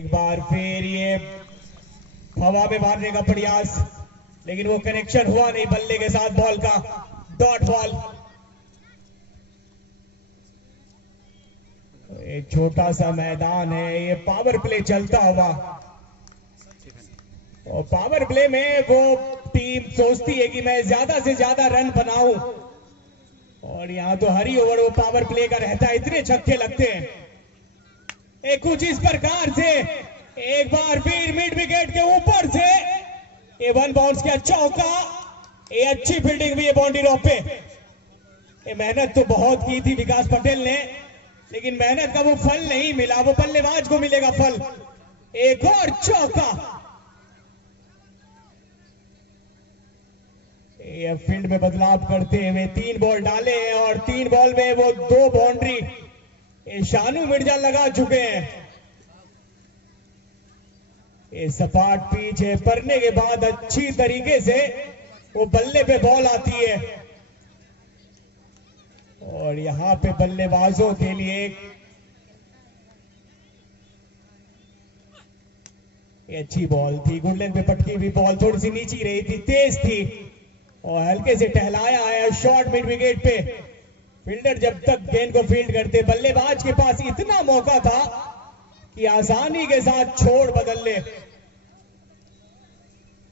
एक बार फिर ये हवा में मारने का प्रयास, लेकिन वो कनेक्शन हुआ नहीं बल्ले के साथ बॉल का। Dot ball. एक छोटा सा मैदान है, ये पावर प्ले चलता हुआ, और पावर प्ले में वो टीम सोचती है कि मैं ज्यादा से ज्यादा रन बनाऊं, और यहां तो हर ही ओवर वो पावर प्ले का रहता है, इतने छक्के लगते हैं। एक कुछ इस प्रकार से एक बार फिर मिड विकेट के ऊपर से ये वन बाउंस किया चौका। ये अच्छी फील्डिंग भी है बाउंड्री रॉप पे। ये मेहनत तो बहुत की थी विकास पटेल ने, लेकिन मेहनत का वो फल नहीं मिला, वो बल्लेबाज को मिलेगा फल। एक और चौका। ये फील्ड में बदलाव करते हुए 3 बॉल डाले हैं, और 3 बॉल में वो 2 बाउंड्री शानू मिर्जा लगा चुके हैं। ये सपाट पिच है, पड़ने के बाद अच्छी तरीके से वो बल्ले पे बॉल आती है, और यहां पे बल्लेबाजों के लिए ये अच्छी बॉल थी। गुडलैंड पे पटकी हुई बॉल थोड़ी सी नीची रही थी, तेज थी, और हल्के से टहलाया है शॉर्ट मिड विकेट पे। फील्डर जब तक गेंद को फील्ड करते, बल्लेबाज के पास इतना मौका था कि आसानी के साथ छोड़ बदल ले,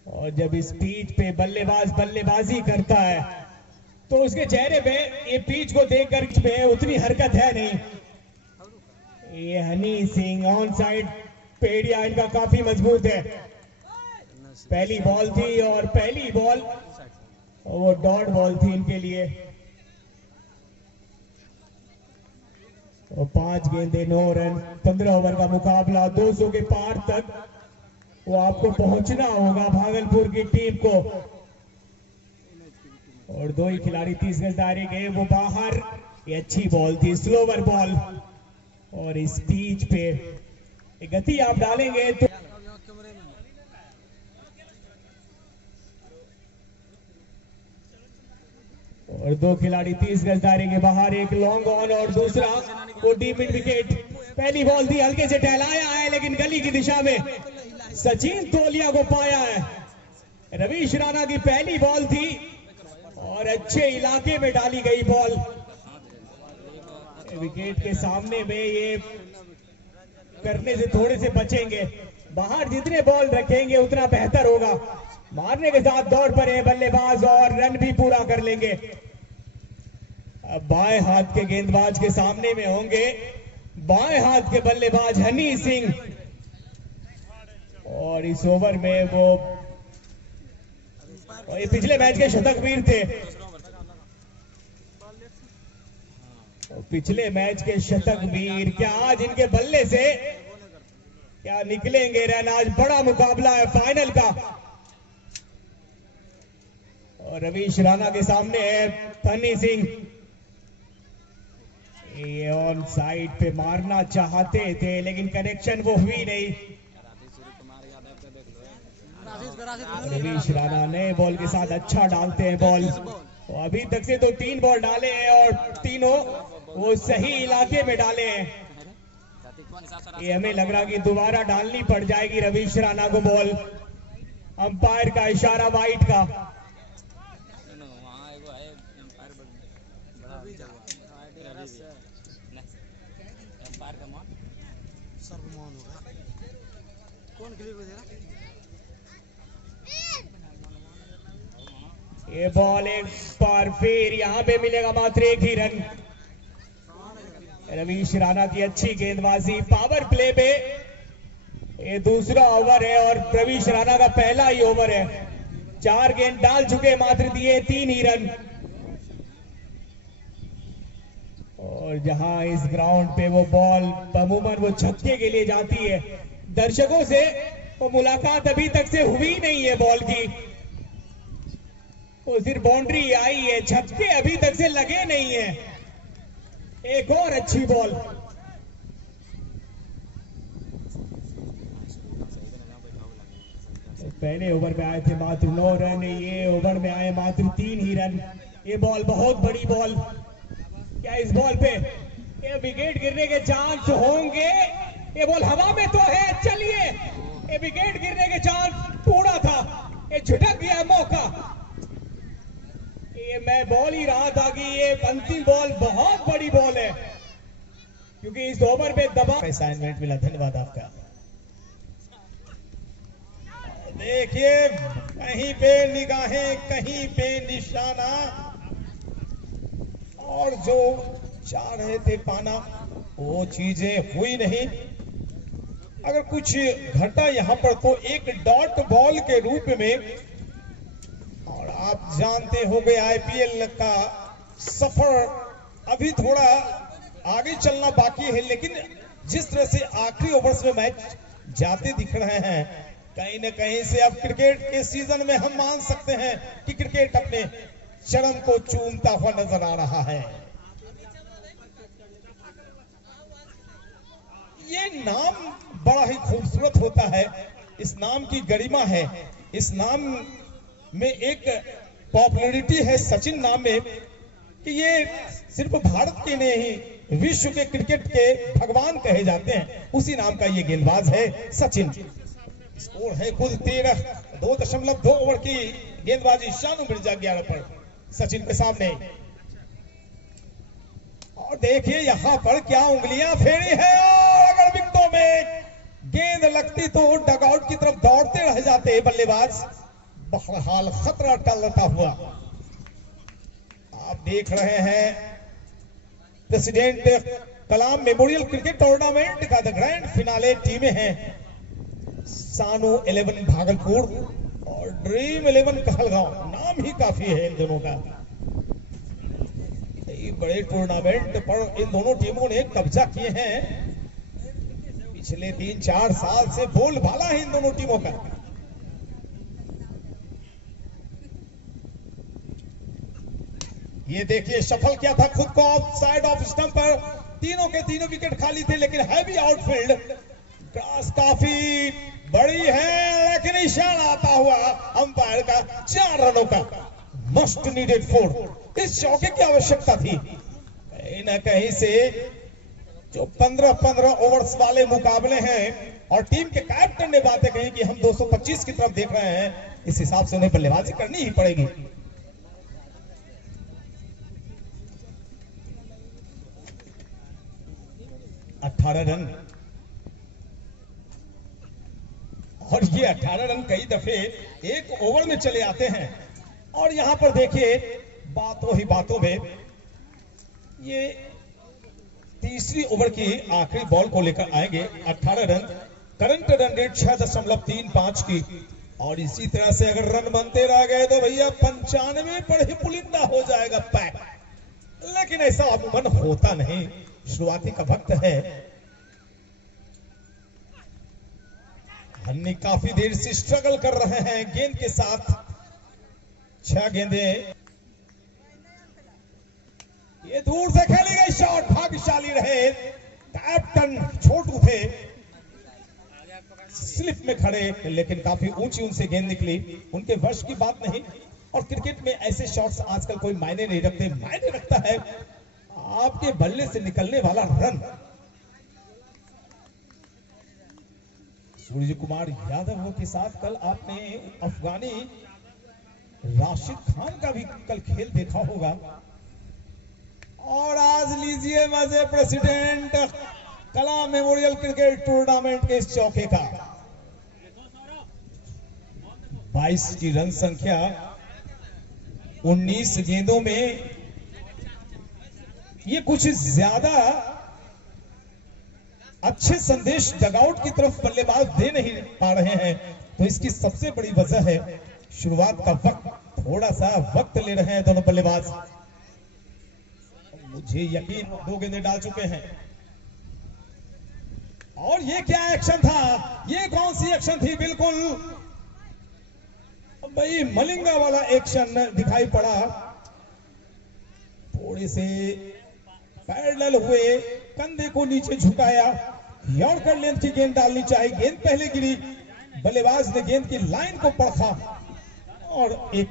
और जब इस पिच पे बल्लेबाज बल्लेबाजी करता है तो उसके चेहरे पे ये पिच को देखकर पे उतनी हरकत है नहीं। ये हनी सिंह ऑन साइड पेड़िया इनका काफी मजबूत है। पहली बॉल थी, और पहली बॉल वो डॉट बॉल थी इनके लिए। और 5 गेंदे 9 रन, 15 ओवर का मुकाबला। 200 के पार तक वो आपको पहुंचना होगा भागलपुर की टीम को, और 2 ही खिलाड़ी 30 गज दायरे गए, वो बाहर। ये अच्छी बॉल थी, स्लोवर बॉल, और इस पिच पे गति आप डालेंगे तो और 2 खिलाड़ी 30 गज दायरे के बाहर। एक लॉन्ग ऑन और दूसरा वो डीप मिड विकेट। पहली बॉल थी, हल्के से टहलाया है, लेकिन गली की दिशा में सचिन तोलिया को पाया है। रवीश राणा की पहली बॉल थी, और अच्छे इलाके में डाली गई बॉल। विकेट के सामने में ये करने से थोड़े से बचेंगे, बाहर जितने बॉल रखेंगे उतना बेहतर होगा। मारने के साथ दौड़ पर है बल्लेबाज, और रन भी पूरा कर लेंगे। अब बाएं हाथ के गेंदबाज के सामने में होंगे बाएं हाथ के बल्लेबाज हनी सिंह, और इस ओवर में वो ये पिछले मैच के शतक वीर थे, पिछले मैच के शतक वीर। क्या आज इनके बल्ले से क्या निकलेंगे रन? आज बड़ा मुकाबला है फाइनल का, और रवीश राणा के सामने है हनी सिंह। ये ऑन साइड पे मारना चाहते थे, लेकिन कनेक्शन वो हुई नहीं। रवीश राणा नए बॉल के साथ अच्छा डालते हैं बॉल, तो अभी तक से तो 3 बॉल डाले हैं, और तीनों वो सही इलाके में डाले हैं। ये हमें लग रहा कि दोबारा डालनी पड़ जाएगी रवीश राणा को बॉल। अंपायर का इशारा वाइट का। ये बॉल एक बार फिर यहाँ पे मिलेगा मात्र 1 ही रन। रवीश राणा की अच्छी गेंदबाजी पावर प्ले पे। ये दूसरा ओवर है, और रवीश राणा का पहला ही ओवर है। 4 गेंद डाल चुके, मात्र दिए 3 ही रन। और जहां इस ग्राउंड पे वो बॉल अमूमन वो छक्के के लिए जाती है, दर्शकों से वो मुलाकात अभी तक से हुई नहीं है बॉल की। वो सिर्फ बाउंड्री आई है, छक्के अभी तक से लगे नहीं है। एक और अच्छी बॉल। पहले ओवर में आए थे मात्र 9 रन, ये ओवर में आए मात्र 3 ही रन। ये बॉल बहुत बड़ी बॉल। क्या इस बॉल पे ये विकेट गिरने के चांस होंगे? ये बॉल हवा में तो है, चलिए मैं बॉल ही रहा था कि ये अंतिम बॉल बहुत बड़ी बॉल है, क्योंकि इस ओवर पे दबाव असाइनमेंट मिला। धन्यवाद आपका। देखिए कहीं पे निगाहें, कहीं पे निशाना, और जो चाह रहे थे पाना वो चीजें हुई नहीं। अगर कुछ घटा यहां पर तो एक डॉट बॉल के रूप में, और आप जानते हो गए आईपीएल का सफर अभी थोड़ा आगे चलना बाकी है, लेकिन जिस तरह से आखिरी ओवर्स में मैच जाते दिख रहे हैं, कहीं न कहीं से अब क्रिकेट के सीजन में हम मान सकते हैं कि क्रिकेट अपने चरम को चूमता हुआ नजर आ रहा है। ये नाम बड़ा ही खूबसूरत होता है, इस नाम की गरिमा है, इस नाम में एक पॉपुलैरिटी है सचिन नाम में, कि ये सिर्फ भारत के नहीं विश्व के क्रिकेट के भगवान कहे जाते हैं। उसी नाम का ये गेंदबाज है सचिन। स्कोर है कुल 13, 2.2 ओवर की गेंदबाजी शानू मिर्जा 11 पर सचिन के सामने। और देखिए यहां पर क्या उंगलियां फेरी है, और अगर विकेटों में गेंद लगती तो डगआउट की तरफ दौड़ते रह जाते बल्लेबाज। बहरहाल खतरा टलता हुआ आप देख रहे हैं प्रेसिडेंट कलाम मेमोरियल क्रिकेट टूर्नामेंट का द ग्रैंड फिनाले टीमें हैं सानू 11 भागलपुर और ड्रीम 11 कहलगांव। नाम ही काफी है इन दोनों का। बड़े टूर्नामेंट पर इन दोनों टीमों ने कब्जा किए हैं। पिछले 3-4 साल से बोलबाला है इन दोनों टीमों का। ये देखिए सफल किया था खुद को ऑफ साइड ऑफ स्टंप पर। तीनों के तीनों विकेट खाली थे, लेकिन हैवी आउटफील्ड क्रॉस काफी बड़ी है, लेकिन इशारा आता हुआ अंपायर का 4 रनों का मस्ट नीडेड 4। इस चौके की आवश्यकता थी। कहीं ना कहीं से जो 15-15 ओवर्स वाले मुकाबले हैं और टीम के कैप्टन ने बातें कही कि हम 225 की तरफ देख रहे हैं, इस हिसाब से उन्हें बल्लेबाजी करनी ही पड़ेगी। अठारह रन, और ये 18 रन कई दफे एक ओवर में चले आते हैं। और यहां पर देखिए बातों ही बातों में ये तीसरी ओवर की आखिरी बॉल को लेकर आएंगे। 18 रन, करंट रन रेट 6.35 की, और इसी तरह से अगर रन बनते रह गए तो भैया 95 पर ही पुलिंदा हो जाएगा पैक। लेकिन ऐसा अमूमन होता नहीं, शुरुआती का वक्त है। हन्नी काफी देर से स्ट्रगल कर रहे हैं गेंद के साथ। 6 गेंदें, ये दूर से खेली गई शॉट भाग्यशाली रहे। कैप्टन छोटू थे स्लिप में खड़े, लेकिन काफी ऊंची उनसे गेंद निकली, उनके वश की बात नहीं। और क्रिकेट में ऐसे शॉट्स आजकल कोई मायने नहीं रखते, मायने रखता है आपके बल्ले से निकलने वाला रन। सूर्य कुमार यादव के साथ कल आपने अफगानी राशिद खान का भी कल खेल देखा होगा। और आज लीजिए मजे प्रेसिडेंट कलाम मेमोरियल क्रिकेट टूर्नामेंट के इस चौके का। 22 की रन संख्या 19 गेंदों में, ये कुछ ज्यादा अच्छे संदेश डगआउट की तरफ बल्लेबाज दे नहीं पा रहे हैं। तो इसकी सबसे बड़ी वजह है शुरुआत का वक्त, थोड़ा सा वक्त ले रहे हैं दोनों बल्लेबाज। मुझे यकीन 2 गेंदें डाल चुके हैं। और ये क्या एक्शन था, ये कौन सी एक्शन थी? बिल्कुल भाई मलिंगा वाला एक्शन दिखाई पड़ा। थोड़े से पैरेलल हुए, कंधे को नीचे झुकाया, यॉर्कर लेंथ की गेंद डालनी चाहिए। गेंद पहले गिरी, बल्लेबाज ने गेंद की लाइन को परखा और एक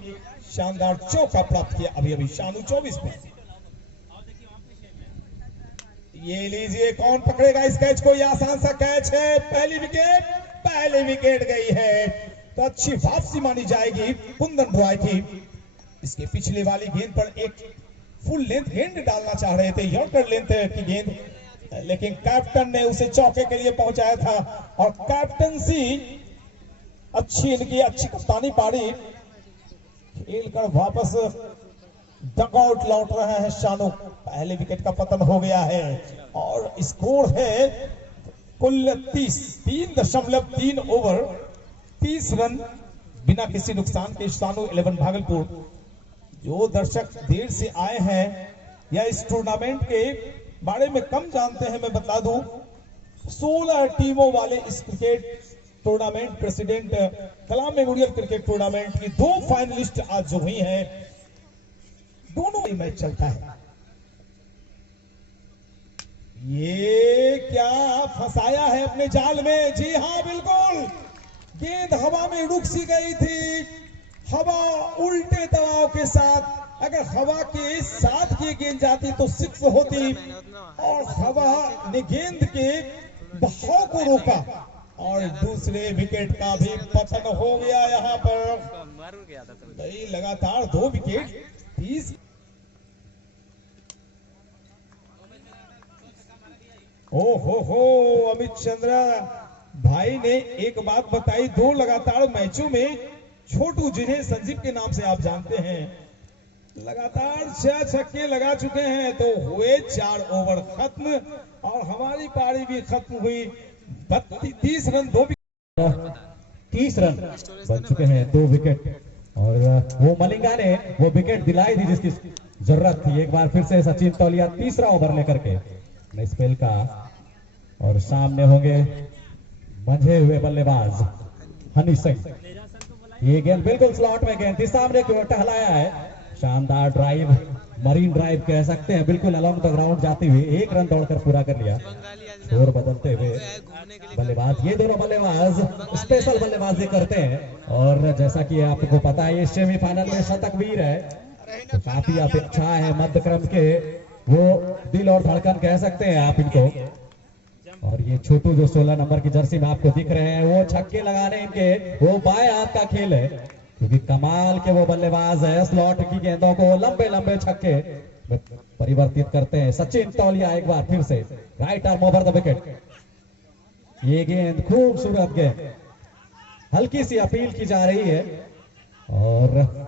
शानदार चौका प्राप्त किया। अभी अभी शानू 24 पे। ये लीजिए, कौन पकड़ेगा इस कैच को? ये आसान सा कैच है। पहली विकेट गई है, तो अच्छी वापसी मानी जाएगी कुंदन रॉय की। इसके पिछले वाली गेंद पर एक फुल लेंथ गेंद डालना चाह रहे थे, यॉर्कर लेंथ की गेंद, लेकिन कैप्टन ने उसे चौके के लिए पहुंचाया था। और कैप्टनसी अच्छी, इनकी अच्छी कप्तानी पारी खेलकर वापस डगआउट लौट रहे हैं शानू। पहले विकेट का पतन हो गया है और स्कोर है कुल 3.3 ओवर 30 रन बिना किसी नुकसान के। शानू 11 भागलपुर। जो दर्शक देर से आए हैं या इस टूर्नामेंट के बारे में कम जानते हैं, मैं बता दूं 16 टीमों वाले इस क्रिकेट टूर्नामेंट प्रेसिडेंट कलाम मेमोरियल क्रिकेट टूर्नामेंट की 2 फाइनलिस्ट आज जो हुई हैं, दोनों ही मैच चलता है। ये क्या फंसाया है अपने जाल में? जी हां बिल्कुल, गेंद हवा में रुक सी गई थी। हवा उल्टे दबाव के साथ, अगर हवा के साथ की गेंद जाती तो 6 होती, और हवा ने गेंद के बहाव को रोका और दूसरे विकेट का भी पतन हो गया। यहां पर लगातार 2 विकेट 30। हो अमित चंद्रा भाई ने एक बात बताई, 2 लगातार मैचों में छोटू, जिन्हें संजीव के नाम से आप जानते हैं, लगातार 6 छक्के लगा चुके हैं। तो हुए 4 ओवर खत्म और हमारी पारी भी खत्म हुई। 30 रन 2 30 रन बन चुके हैं, 2 विकेट। और वो मलिंगा ने वो विकेट दिलाई थी जिसकी जरूरत थी। एक बार फिर से सचिन तौलिया तीसरा ओवर लेकर के स्पेल का, और सामने होंगे मंझे हुए बल्लेबाज हनी सिंह। ये गेंद बिल्कुल स्लॉट में गेंद थी, सामने की ओर टहलाया है। शानदार ड्राइव, मरीन ड्राइव कह सकते हैं, बिल्कुल अलोंग द ग्राउंड जाती हुई 1 रन दौड़कर पूरा कर लिया। छोर बदलते हुए बल्लेबाज, ये दोनों बल्लेबाज स्पेशल बल्लेबाजी करते हैं। और जैसा कि आपको पता है, ये सेमीफाइनल में शतकवीर है, तो काफी अपेक्षा है मध्य क्रम के, वो दिल और धड़कन कह सकते हैं आप इनको। और ये छोटू जो 16 नंबर की जर्सी में आपको दिख रहे हैं, वो छक्के लगाने इनके वो बाएं हाथ का खेल है, क्योंकि कमाल के वो बल्लेबाज है। स्लॉट की गेंदों को लंबे लंबे छक्के परिवर्तित करते हैं। सचिन तौलिया एक बार फिर से right arm over the wicket. ये गेंद खूबसूरत गेंद, हल्की सी अपील की जा रही है और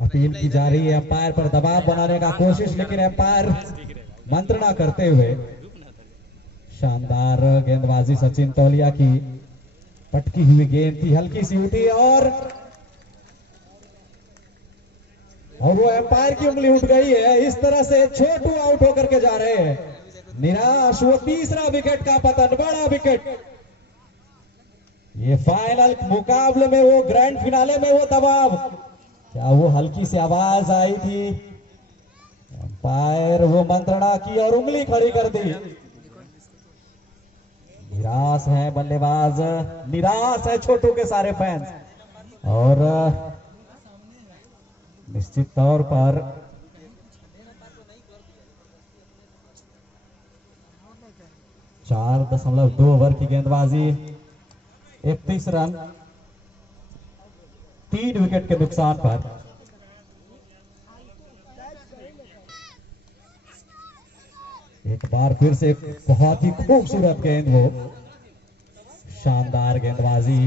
अपील की जा रही है। अंपायर पर दबाव बनाने का कोशिश, लेकिन अंपायर मंत्रणा करते हुए। शानदार गेंदबाजी सचिन तौलिया की, पटकी हुई गेंद थी, हल्की सी उठी और वो अंपायर की उंगली उठ गई है। इस तरह से छोटू आउट होकर के जा रहे हैं, निराश। वो तीसरा विकेट का पतन, बड़ा विकेट। ये फाइनल मुकाबले में, वो ग्रैंड फिनाले में वो दबाव, क्या वो हल्की सी आवाज आई थी? अंपायर वो मंत्रणा की और उंगली खड़ी कर दी। निराश है बल्लेबाज, निराश है छोटू के सारे फैंस। और निश्चित तौर पर 4.2 ओवर की गेंदबाजी, 31 रन 3 विकेट के नुकसान पर। एक बार फिर से बहुत ही खूबसूरत गेंद, वो शानदार गेंदबाजी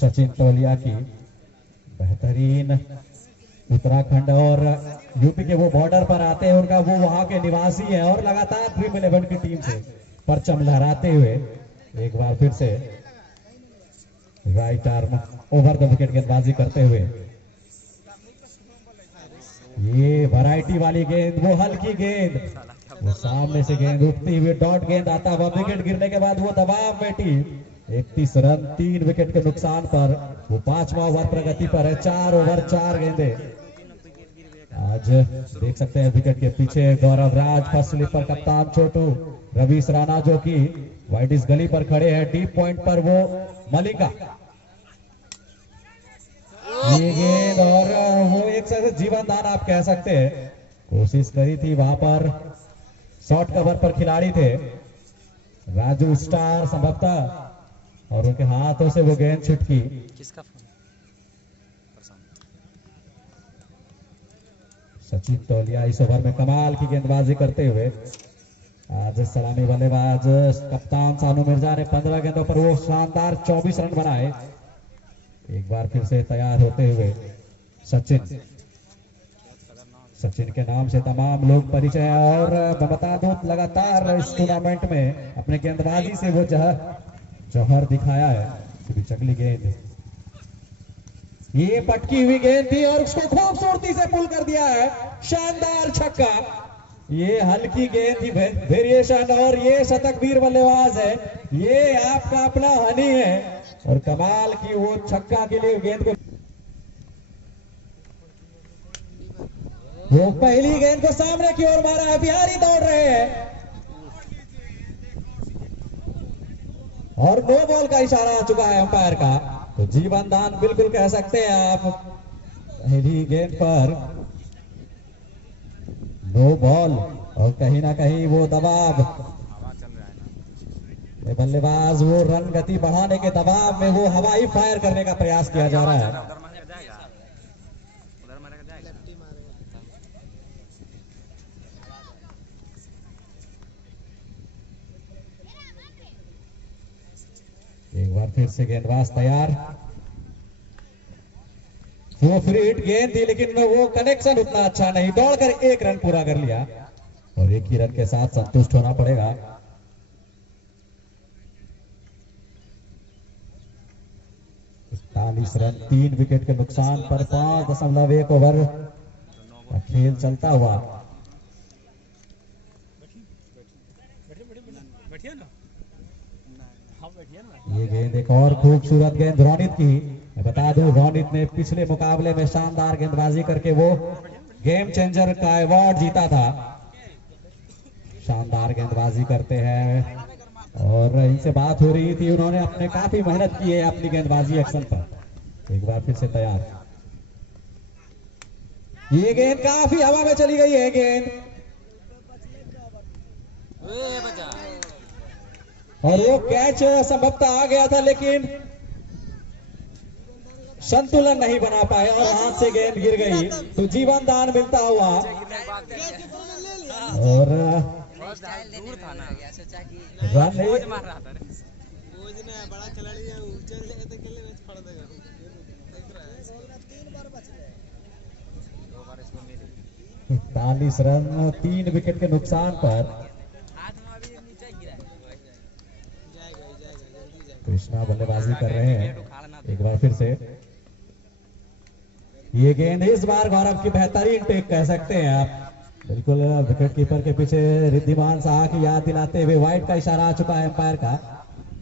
सचिन तौलिया की, बेहतरीन। उत्तराखंड और यूपी के वो बॉर्डर पर आते हैं, उनका वो वहां के निवासी है और लगातार ड्रीम 11 की टीम से परचम लहराते हुए एक बार फिर से right arm over the wicket गेंदबाजी करते हुए। ये वैरायटी वाली गेंद, वो हल्की गेंद, वो सामने से गेंद उठती हुई डॉट गेंद आता हुआ, विकेट गिरने के बाद वो दबाव में टीम। 31 रन 3 विकेट के नुकसान पर वो 5वां ओवर प्रगति पर है। 4 ओवर 4 गेंदे। आज देख सकते हैं विकेट के पीछे गौरव राज, फर्स्ट स्लिप पर कप्तान छोटू, रवीश राणा जो कि वाइडिस गली पर खड़े हैं, डीप पॉइंट पर वो मलिका। ये गेंद और वो एक से जीवन दान आप कह सकते हैं, कोशिश करी थी, वहां पर शॉर्ट कवर पर खिलाड़ी थे, राजू स्टार संभवतः, और उनके हाथों से वो गेंद छिटकी। किसका फोन? सचिन तौलिया इस ओवर में कमाल की गेंदबाजी करते हुए, आज सलामी बल्लेबाज कप्तान सानू मिर्जा ने 15 गेंदों पर वो शानदार 24 रन बनाए। एक बार फिर से तैयार होते हुए सचिन, सचिन के नाम से तमाम लोग परिचय हैं, और मैं बता दूं लगातार इस टूर्नामेंट में अपने गेंदबाजी से वो जौहर दिखाया है। अगली गेंद, ये पटकी हुई गेंद थी और उसको खूबसूरती से पुल कर दिया है, शानदार छक्का। ये हल्की गेंद थी, वेरिएशन, और ये शतकवीर बल्लेबाज है, ये आपका अपना हनी है, और कमाल की वो छक्का के लिए गेंद को, वो पहली गेंद को सामने की ओर मारा है, बिहारी दौड़ रहे हैं, और नो बॉल का इशारा आ चुका है अंपायर का। तो जीवन दान बिल्कुल कह सकते हैं आप, पहली गेंद पर नो बॉल, और कहीं ना कहीं वो दबाव, बल्लेबाज वो रन गति बढ़ाने के दबाव में वो हवाई फायर करने का प्रयास किया जा रहा है। एक बार फिर से गेंदबाज तैयार, वो फ्री हिट गेंद थी, लेकिन वो कनेक्शन उतना अच्छा नहीं, दौड़कर एक रन पूरा कर लिया, और एक ही रन के साथ संतुष्ट होना पड़ेगा। इकतालीस रन 3 विकेट के नुकसान पर 5.1 ओवर खेल चलता हुआ। ये गेंद एक और खूबसूरत गेंद रोनित की। मैं बता दूं रोनित ने पिछले मुकाबले में शानदार गेंदबाजी करके वो गेम चेंजर का अवार्ड जीता था। शानदार गेंदबाजी करते हैं, और इनसे बात हो रही थी, उन्होंने अपने काफी मेहनत की है अपनी गेंदबाजी एक्शन पर। एक बार फिर से तैयार, ये गेंद काफी हवा में चली गई है गेंद, और वो कैच संभवतः आ गया था, लेकिन संतुलन नहीं बना पाए और हाथ से गेंद गिर गई। तो जीवन दान मिलता हुआ, और रन बड़ा खिलाड़ी है, 41 रन 3 विकेट के नुकसान पर कृष्णा बल्लेबाजी कर रहे हैं। एक बार फिर से ये गेंद इस बार गौरव की बेहतरीन टेक कह सकते हैं आप, बिल्कुल विकेट कीपर के पीछे रिद्धिमान साहा की याद दिलाते हुए वाइड का इशारा आ चुका है अंपायर का।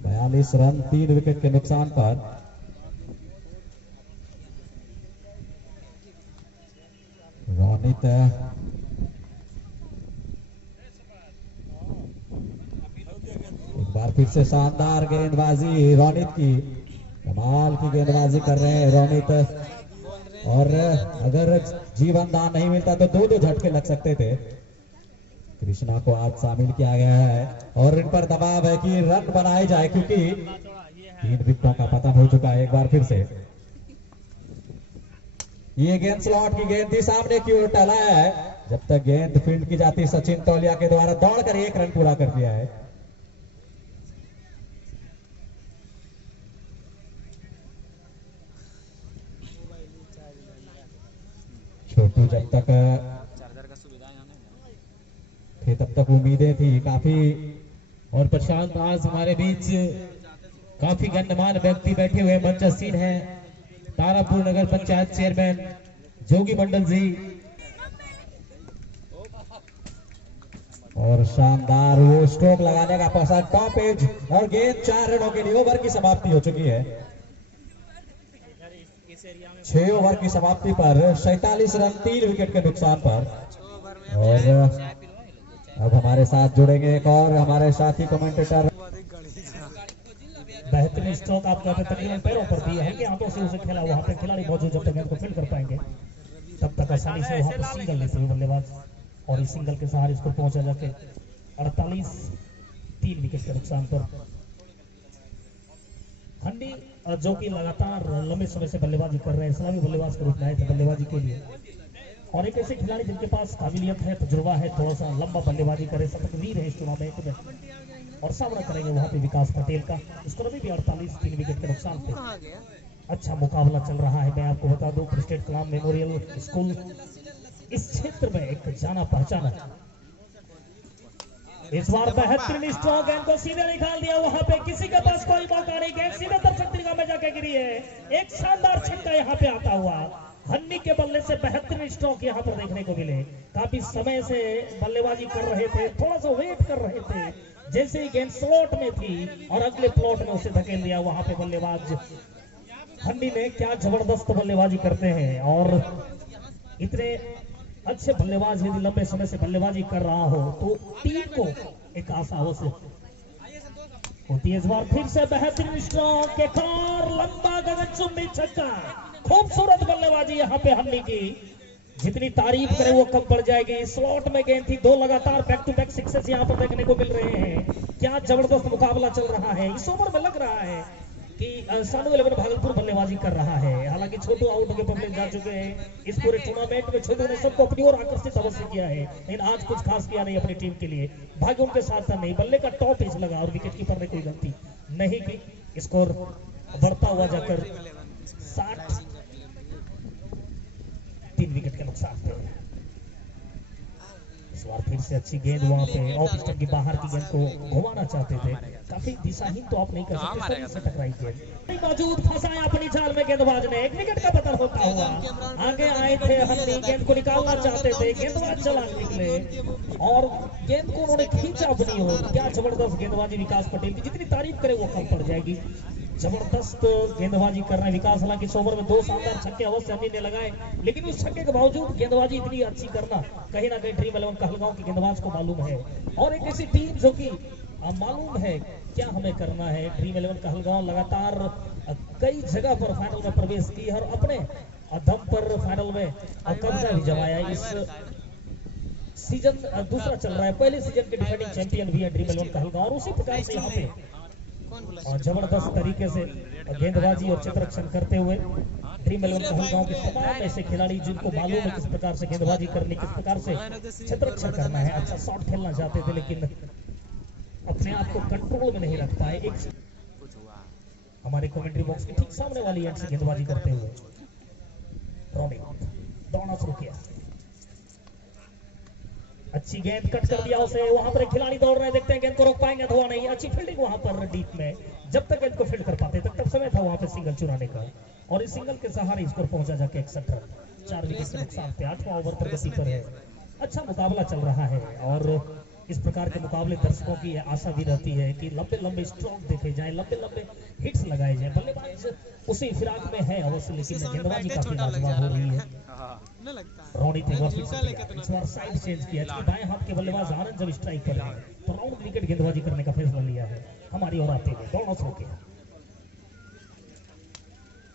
42 रन 3 विकेट के नुकसान पर रोनित, एक बार फिर से शानदार गेंदबाजी रोनित की, कमाल की गेंदबाजी कर रहे हैं रोनित, और अगर जीवन दान नहीं मिलता तो 2-2 झटके लग सकते थे। कृष्णा को आज शामिल किया गया है, और इन पर दबाव है कि रन बनाए जाए, क्योंकि 3 विकेटों का पतन हो चुका है। एक बार फिर से ये गेंद स्लॉट की गेंद थी, सामने की ओर टहलाया है, जब तक गेंद फील्ड की जाती सचिन तौलिया के द्वारा दौड़कर 1 रन पूरा कर दिया है। छोटू जब तक थे तब तक उम्मीदें थी काफी, और प्रशांत आज हमारे बीच काफी गण्यमान्य व्यक्ति बैठे हुए मंचस्थ हैं। तारापुर नगर पंचायत चेयरमैन जोगी मंडल जी, और शानदार वो स्ट्रोक लगाने का पसंद टॉप एज, और गेंद 4 रनों के लिए ओवर की समाप्ति हो चुकी है। 6 ओवर की समाप्ति पर 47 रन 3 विकेट के नुकसान पर। और अब हमारे साथ जुड़ेंगे एक और हमारे साथी कमेंटेटर। बेहतरीन स्ट्रोक आपका तकरीबन पैरों पर भी है कि हाथों से उसे खेला, वहां पे खिलाड़ी मौजूद, जब तक गेंद को फील्ड कर पाएंगे तब तक आसानी से वहां पर सिंगल लेते हुए बल्लेबाज, और इस सिंगल के सहारे इसको पहुंचा जाके 48 3 विकेट के नुकसान पर। हंडी जो कि लगातार लंबे समय से बल्लेबाजी कर रहे हैं, इस्लामी बल्लेबाज के रूप में आए थे बल्लेबाजी के लिए, और एक ऐसे खिलाड़ी जिनके पास काबिलियत है, तजुर्बा है, थोड़ा सा लंबा बल्लेबाजी करे, शतकवीर है इस टूर्नामेंट में, और सामना करेंगे वहां पे विकास पटेल का। स्कोर अभी भी 48, 3 विकेट के नुकसान पे। अच्छा मुकाबला चल रहा है। मैं आपको बता दूं क्रिस्टेट कलाम मेमोरियल स्कूल इस क्षेत्र में एक जाना पहचाना। इस बार बेहतरीन स्ट्रॉन्ग गेंद को सीधे निकाल दिया, वहां पे किसी के पास कोई मौका नहीं, गेंद सीधे दर्शक निगाह में जाके गिरी है। एक शानदार छक्का यहाँ पे आता हुआ, हन्नी के बल्ले से बेहतरीन स्ट्रोक यहाँ पर देखने को मिले। काफी समय से बल्लेबाजी कर रहे थे, थोड़ा सा वेट कर रहे थे, जैसे ही गेंद स्लॉट में थी और अगले प्लॉट में उसे धकेल दिया। वहां पे बल्लेबाज हन्नी ने क्या जबरदस्त बल्लेबाजी करते हैं, और इतने अच्छे बल्लेबाज यदि लंबे समय से बल्लेबाजी कर रहा हो तो टीम को एक आशा अवश्य होती है। इस बार फिर से बेहतरीन स्ट्रोक के कार लंबा गगनचुंबी छक्का, खूबसूरत बल्लेबाजी यहाँ पे हन्नी की, जितनी तारीफ करें वो कम पड़ जाएगी। स्लॉट में गेंद थी, 2 लगातार बैक टू बैक सिक्सेस यहाँ पर देखने को मिल रहे हैं। क्या जबरदस्त मुकाबला चल रहा है। इस ओवर में लग रहा है कि सानू 11 भागलपुर बल्लेबाजी कर रहा है। हालांकि छोटू आउट होकर पब्लिक जा चुके हैं। इस पूरे टूर्नामेंट में छोटू ने सबको अपनी ओर आकर्षित अवश्य किया है, लेकिन आज कुछ खास किया नहीं अपनी टीम के लिए। भाग्य उनके साथ नहीं, बल्ले का टॉप एज लगा और विकेट कीपर ने कोई गलती नहीं की। स्कोर बढ़ता हुआ जाकर 60, 3 विकेट के नुकसान पे। इस बार फिर से अच्छी गेंद वहां पे ऑफ स्टंप की बाहर की गेंद को घुमाना चाहते थे, काफी दिशाहीन तो आप नहीं कर सकते, से टकराई गेंद मौजूद, फंसाया अपनी जाल में गेंदबाज ने। 1 विकेट का पतन होता हुआ आगे आए थे हन्नी, गेंद को निकालना चाहते थे, गेंदबाज चला निकले और गेंद को उन्होंने खींचा अपनी ओर। क्या जबरदस्त गेंदबाजी विकास पटेल की, जितनी तारीफ करे वो कम पड़ जाएगी। जबरदस्त गेंदबाजी कर रहे हैं विकास। हालांकि इस ओवर में 2 शानदार छक्के अवश्य हन्नी ने लगाए, लेकिन उस छक्के के बावजूद गेंदबाजी इतनी अच्छी करना कहीं ना कहीं ड्रीम 11 कहलगांव के गेंदबाज को मालूम है। और एक ऐसी टीम जो कि मालूम है क्या हमें करना है। ड्रीम 11 कहलगांव लगातार कई जगह पर फाइनल में प्रवेश की और अपने दम पर फाइनल में कब्जा भी जमाया। इस सीजन दूसरा चल रहा है, पहले सीजन के डिफेंडिंग चैंपियन भी है ड्रीम 11 कहलगांव, और उसी प्रकार से यहाँ पे और जबरदस्त तरीके से गेंदबाजी और चित्ररक्षण करते हुए ड्रीम 11 कहलगांव के तमाम ऐसे खिलाड़ी जिनको मालूम है किस प्रकार से गेंदबाजी करनी, किस प्रकार से चित्ररक्षण करना है। अच्छा शॉट खेलना चाहते थे लेकिन अपने आप को कंट्रोल में नहीं रख पाए। एक हमारे कमेंट्री बॉक्स के ठीक सामने वाली एंड से गेंदबाजी करते हुए रोनी दौड़ना शुरू किया। अच्छी गेंद कट कर दिया उसे, वहां पर एक खिलाड़ी दौड़ रहे हैं, देखते हैं गेंद को रोक पाएंगे अथवा नहीं। अच्छी फील्डिंग वहां पर डीप में, जब तक गेंद को फील्ड कर पाते तब समय था वहां पे सिंगल चुराने का, और इस सिंगल के सहारे स्कोर पहुंचा जाके 61 रन, 4 विकेट के नुकसान पे। 8वां ओवर प्रगति पर है। अच्छा मुकाबला चल रहा है और इस प्रकार के मुकाबले दर्शकों की आशा भी रहती है कि लंबे लंबे स्ट्रोक देखे जाए, लंबे लंबे हिट्स लगाए जाए। बल्लेबाज उसी फिराक में है अवश्य, लेकिन गेंदबाजी काफी लाजवाब हो रही है। रोनी थे इस बार साइड चेंज किया, बाएं हाथ के बल्लेबाज आनंद जब स्ट्राइक कर रहे हैं तो राउंड विकेट गेंदबाजी करने का फैसला लिया है हमारी ओर आते हुए। दौड़ना शुरू किया,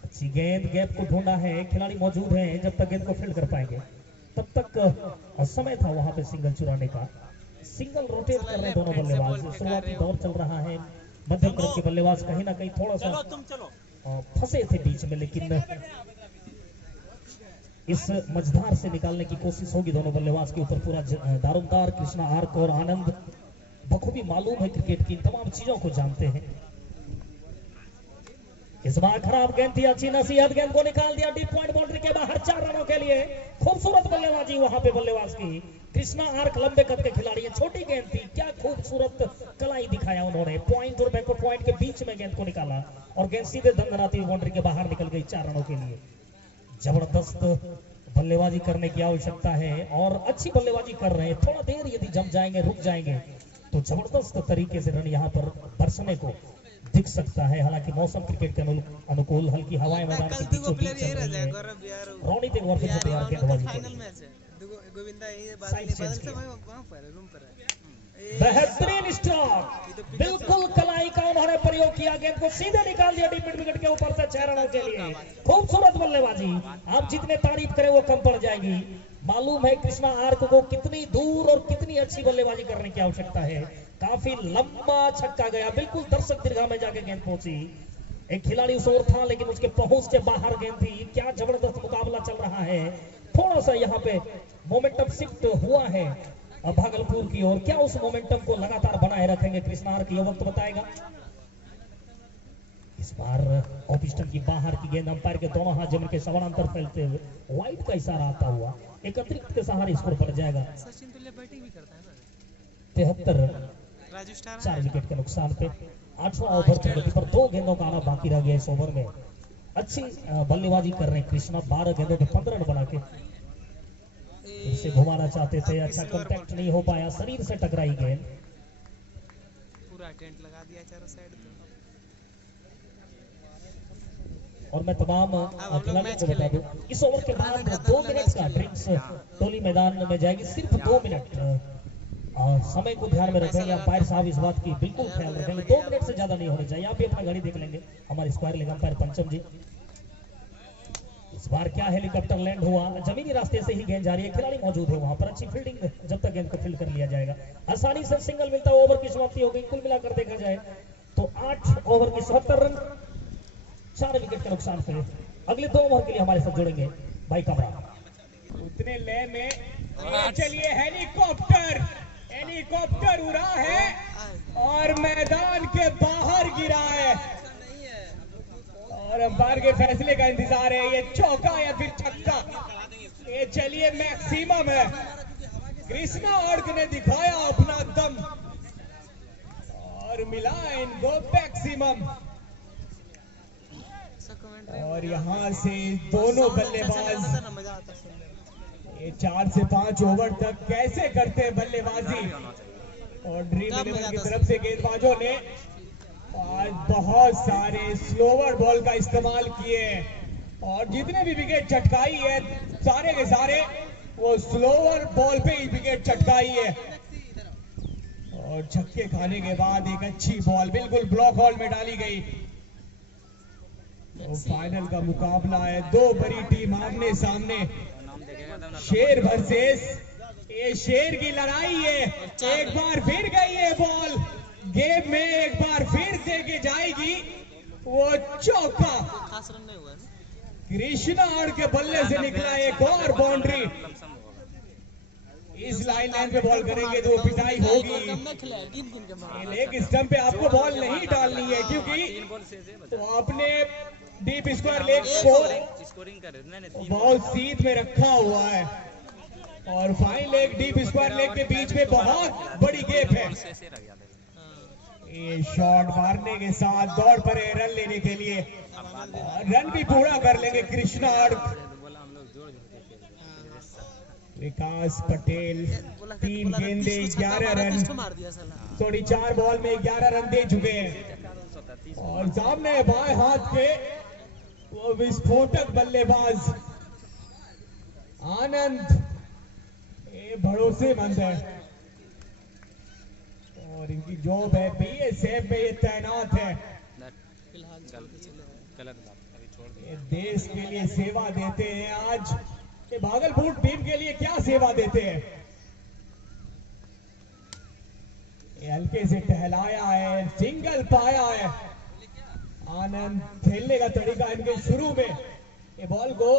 अच्छी गेंद, गैप को ढूंढा है, खिलाड़ी मौजूद हैं, जब तक गेंद को फील्ड कर पाएंगे तब तक समय था वहां पे सिंगल चुराने का। सिंगल रोटेट कर रहे दोनों बल्लेबाज, शुरुआती दौर चल रहा है। मध्यम क्रम के बल्लेबाज कहीं ना कहीं थोड़ा सा फंसे थे बीच में, लेकिन इस मझधार से निकालने की कोशिश होगी दोनों बल्लेबाज के ऊपर। पूरा दारोमदार कृष्णा आर्क और आनंद बखूबी मालूम है क्रिकेट की, तमाम चीजों को जानते हैं। इस बार खराब गेंद थी, अच्छी नसीहत, गेंद को निकाल दिया डीप पॉइंट बाउंड्री के बाहर, 4 रनों के लिए। खूबसूरत बल्लेबाजी वहां पे बल्लेबाज की। कृष्णा आर्क लंबे कद के खिलाड़ी है, छोटी गेंद थी, क्या खूबसूरत कलाई दिखाया उन्होंने। पॉइंट और बैकवर्ड पॉइंट के बीच में गेंद को निकाला और गेंद सीधे दंदनाती बाउंड्री के बाहर निकल गई 4 रनों के लिए। जबरदस्त बल्लेबाजी करने की आवश्यकता है और अच्छी बल्लेबाजी कर रहे हैं। थोड़ा देर यदि जम जाएंगे, रुक जाएंगे तो जबरदस्त तरीके से रन यहाँ पर बरसने को दिख सकता है। हालांकि मौसम क्रिकेट के अनुकूल, हल्की हवाएं मैदान के बीचों बीच चल रही है। रोनी एक बार फिर से तैयार गेंदबाजी के लिए बेहतरीन स्ट्रोक, बिल्कुल कलाई का उन्होंने प्रयोग किया, गेंद को सीधे निकाल दिया डीप मिड विकेट के ऊपर से 6 रनों के लिए। खूबसूरत बल्लेबाजी, आप जितने तारीफ करें वो कम पड़ जाएगी। मालूम है कृष्णा आर्क को कितनी दूर और कितनी अच्छी बल्लेबाजी करने की आवश्यकता है। काफी लंबा छक्का गया, बिल्कुल दर्शक दीर्घा में जाके गेंद पहुंची। एक खिलाड़ी उस ओर था लेकिन उसके पहुंच के बाहर गेंद थी। क्या जबरदस्त मुकाबला चल रहा है। थोड़ा सा यहाँ पे मोमेंटम शिफ्ट हुआ है भागलपुर की ओर। क्या उस मोमेंटम को लगातार बनाए रखेंगे कृष्णार की, वक्त बताएगा। इस बार ऑफ स्टंप की बाहर की गेंद, अंपायर के दोनों हाथ जमीन के समानांतर फैलते हुए वाइड का इशारा आता हुआ एक अतिरिक्त के सहारे स्कोर पर जाएगा। 73 4 विकेट के नुकसान पे 8वां ओवर की गति पर 2 गेंदों का आना बाकी रह गया इस ओवर में। अच्छी बल्लेबाजी कर रहे हैं कृष्णा, 12 गेंदों के 15 रन बना के इसे घुमाना चाहते थे। अच्छा कांटेक्ट नहीं हो पाया, शरीर से टकराई गेंद। पूरा टेंट लगा दिया चारों साइड पे। और मैं तमाम खिलाड़ियों को बता दूं, इस ओवर के बाद 2 मिनट का ड्रिंक्स टोली मैदान में जाएगी, सिर्फ 2 मिनट। और समय को ध्यान में रखेंगे, अंपायर साहब इस बात की बिल्कुल ख्याल रखेंगे, 2 मिनट से ज्यादा नहीं होने चाहिए। आप भी अपना गाड़ी देख लेंगे, हमारे स्क्वायर लेग अंपायर पंचम जी। इस बार क्या हेलीकॉप्टर लैंड हुआ, जमीनी रास्ते से ही गेंद जा रही है, खिलाड़ी मौजूद है वहां पर। अच्छी फील्डिंग, जब तक गेंद को फील्ड कर लिया जाएगा आसानी से सिंगल मिलता है। ओवर की समाप्ति हो गई। कुल मिलाकर देखा जाए तो 8 ओवर की 77 रन, 4 विकेट के नुकसान पे। अगले 2 ओवर के लिए हमारे साथ जुड़ेंगे भाई कमरा। उतने लय में चलिए हेलीकॉप्टर उड़ा है और मैदान के बाहर गिरा है और अंपायर के फैसले का इंतजार है। ये चौका या फिर छक्का, ये चलिए मैक्सिमम है। कृष्णा अर्क ने दिखाया अपना दम और मिला इनको मैक्सिमम। और यहां से दोनों बल्लेबाज ये 4 से 5 ओवर तक कैसे करते हैं बल्लेबाजी। और ड्रीम 11 की तरफ से गेंदबाजों ने आज बहुत सारे स्लोवर बॉल का इस्तेमाल किए और जितने भी विकेट चटकाई है सारे के सारे वो स्लोवर बॉल पे ही विकेट चटकाई है। और छक्के खाने के बाद एक अच्छी बॉल बिल्कुल ब्लॉक होल में डाली गई। तो फाइनल का मुकाबला है, 2 बड़ी टीम आमने सामने, शेर वर्सेस ये शेर की लड़ाई है। एक बार फिर गई है बॉल गेम में, एक बार फिर दे के जाएगी वो चौका। खास रन नहीं हुआ है ना। कृष्णा के बल्ले से निकला एक और बाउंड्री। इस लाइन पे बॉल करेंगे तो पिटाई होगी। लेग स्टंप पे आपको बॉल नहीं डालनी है क्योंकि तो आपने डीप स्क्वायर लेग को बहुत सीध में रखा हुआ है और fine leg deep square leg के बीच में बहुत बड़ी गैप है। ये शॉट मारने के साथ दौड़ पड़े रन लेने के लिए, रन भी पूरा कर लेंगे कृष्णा। विकास पटेल 3 गेंदे 11 रन, थोड़ी 4 बॉल में 11 रन दे चुके हैं। और सामने बाएं हाथ के वो विस्फोटक बल्लेबाज आनंद, ये भरोसेमंद है और इनकी जॉब है बीएसएफ में ये तैनात है। ये देश के लिए सेवा देते हैं। आज ये भागलपुर टीम के लिए क्या सेवा देते हैं। ये हल्के से टहलाया है, सिंगल पाया है। आनंद खेलने का तरीका इनके शुरू में ये बॉल को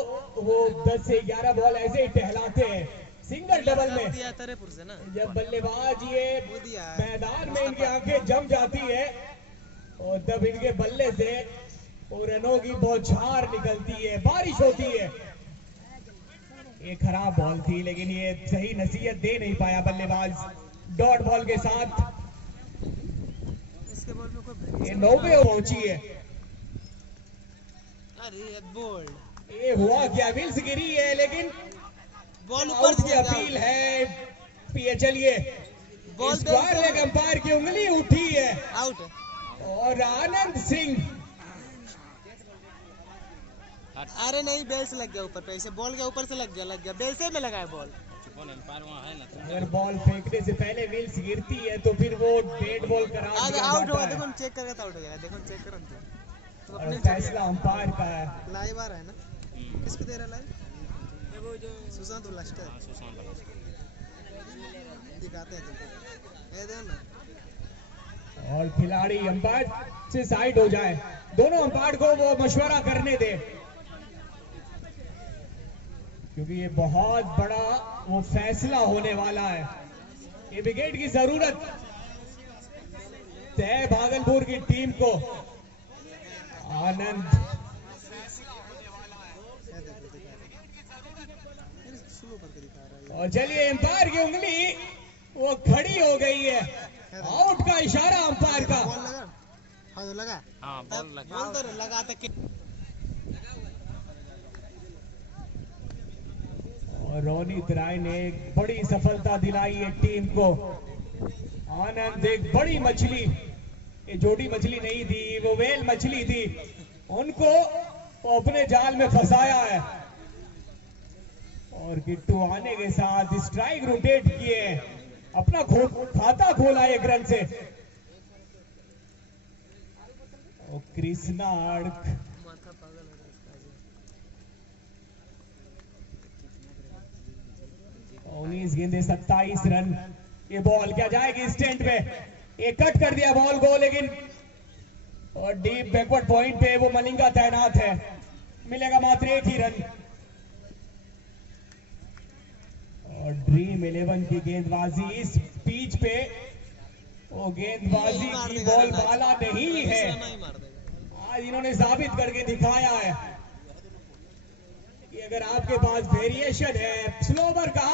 वो 10 से 11 बॉल ऐसे ही टहलाते हैं सिंगल डबल में। जब बल्लेबाज ये मैदान में इनकी आंखें जम जाती है और तब इनके बल्ले से वो रनों की बौछार निकलती है, बारिश होती है। ये खराब बॉल थी लेकिन ये सही नसीहत दे नहीं पाया बल्लेबाज डॉट बॉल के साथ। ये 90 पहुंची है। अरे बोल्ड ये हुआ क्या, विल्स गिरी है लेकिन बॉल ऊपर ऊपर की अपील है। चलिए स्क्वायर लेग अंपायर की उंगली उठी है आउट। और आनंद सिंह, अरे नहीं, बेल से लग गया ऊपर पे, इसे बॉल के ऊपर से लग गया बेल से में लगा है बॉल। अगर बॉल फेंकने से पहले विल्स गिरती है तो फिर वो डेड बॉल करार दिया आउट होगा। जाता देखो है चेक करके तो आउट हो जाएगा। देखो चेक करो तो और फैसला अंपायर का है। लाइव आ रहा है ना, किसको दे रहा है लाइव? वो जो सुशांत ब्लास्टर दिखाते हैं तुमको, ये देखो ना और खिलाड़ी अंपायर से साइड हो जाए, दोनों अंपायर को वो मशवरा करने दे, क्योंकि ये बहुत बड़ा वो फैसला होने वाला है। ये विकेट की जरूरत है भागलपुर की टीम को। आनंद और चलिए एम्पायर की उंगली वो खड़ी हो गई है, आउट का इशारा अंपायर का। बॉल लगा, हाँ लगा, हाँ बॉल लगा, बोल दो लगा तक। और रोनित राय ने एक बड़ी सफलता दिलाई है टीम को। आनंद एक बड़ी मछली, ये जोड़ी मछली नहीं थी, वो वेल मछली थी, उनको वो अपने जाल में फंसाया है। और किट्टू आने के साथ स्ट्राइक रोटेट किए, अपना खाता खोला एक रन से। और कृष्णा अड़क 19 गेंदे 27 रन। ये बॉल क्या जाएगी स्टैंड पे, ये कट कर दिया बॉल को, लेकिन और डीप बैकवर्ड पॉइंट पे वो मलिंगा तैनात है, मिलेगा मात्र 1 ही रन। और ड्रीम 11 की गेंदबाजी इस पिच पे, वो गेंदबाजी की बॉल बाला नहीं है, आज इन्होंने साबित करके दिखाया है कि अगर आपके पास वेरिएशन है स्लोवर का,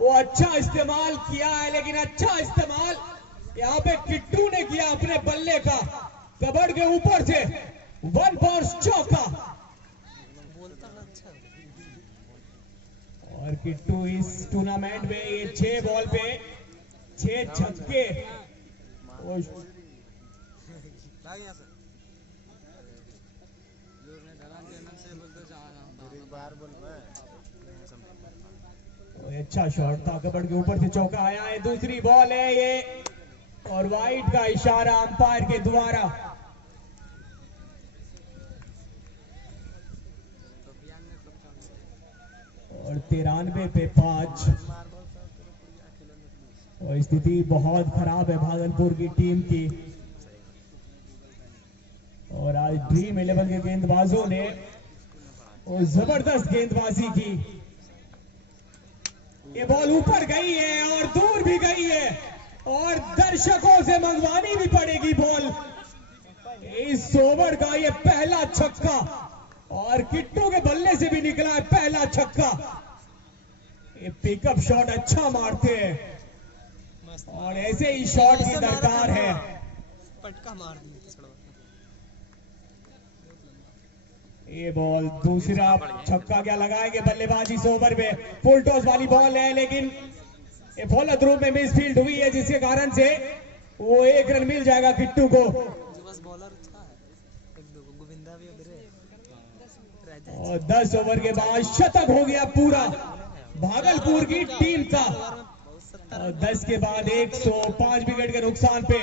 वो अच्छा इस्तेमाल किया है, लेकिन अच्छा इस्तेमाल यहाँ पे किट्टू ने किया अपने बल्ले का, कबड़ के ऊपर से 1 बाउंस चौका। और किट्टू इस टूर्नामेंट में ये 6 बॉल पे 6 छक्के, अच्छा शॉट था, कबड़ के ऊपर से चौका आया है। दूसरी बॉल है ये, और वाइड का इशारा अंपायर के द्वारा। और 93 पे 5, और स्थिति बहुत खराब है भागलपुर की टीम की। और आज ड्रीम 11 के गेंदबाजों ने जबरदस्त गेंदबाजी की। ये बॉल ऊपर गई है और दूर भी गई है, और दर्शकों से मंगवानी भी पड़ेगी बॉल। इस ओवर का ये पहला छक्का, और किट्टू के बल्ले से भी निकला है पहला छक्का। ये पिकअप शॉट अच्छा मारते हैं, और ऐसे ही शॉट की दरकार है। पटका मार दिया। ये बॉल दूसरा छक्का क्या लगाएंगे बल्लेबाजी इस ओवर में, फुल टॉस वाली बॉल है, लेकिन ये फॉलो थ्रू में मिस फील्ड हुई है, जिसके कारण से वो 1 रन मिल जाएगा किट्टू को। और 10 ओवर के बाद शतक हो गया पूरा भागलपुर की टीम का। और 10 के बाद 105 विकेट के नुकसान पे,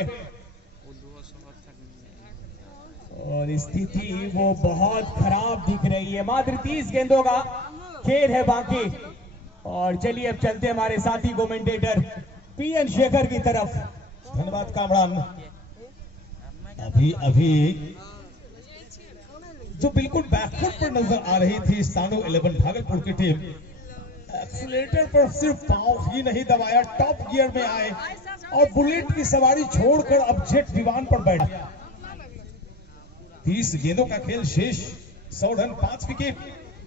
और स्थिति वो बहुत खराब दिख रही है। मात्र 30 गेंदों का खेल है बाकी। और चलिए अब चलते हमारे साथी कमेंटेटर पीएन शेखर की तरफ। धन्यवाद कामरान। अभी जो बिल्कुल बैकफुट पर नजर आ रही थी सानू 11 भागलपुर की टीम, एक्सीलेटर पर सिर्फ पांव ही नहीं दबाया, टॉप गियर में आए और बुलेट की सवारी छोड़कर अब जेट विमान पर बैठा। 30 गेंदों का खेल शेष, 100 रन 5 विकेट।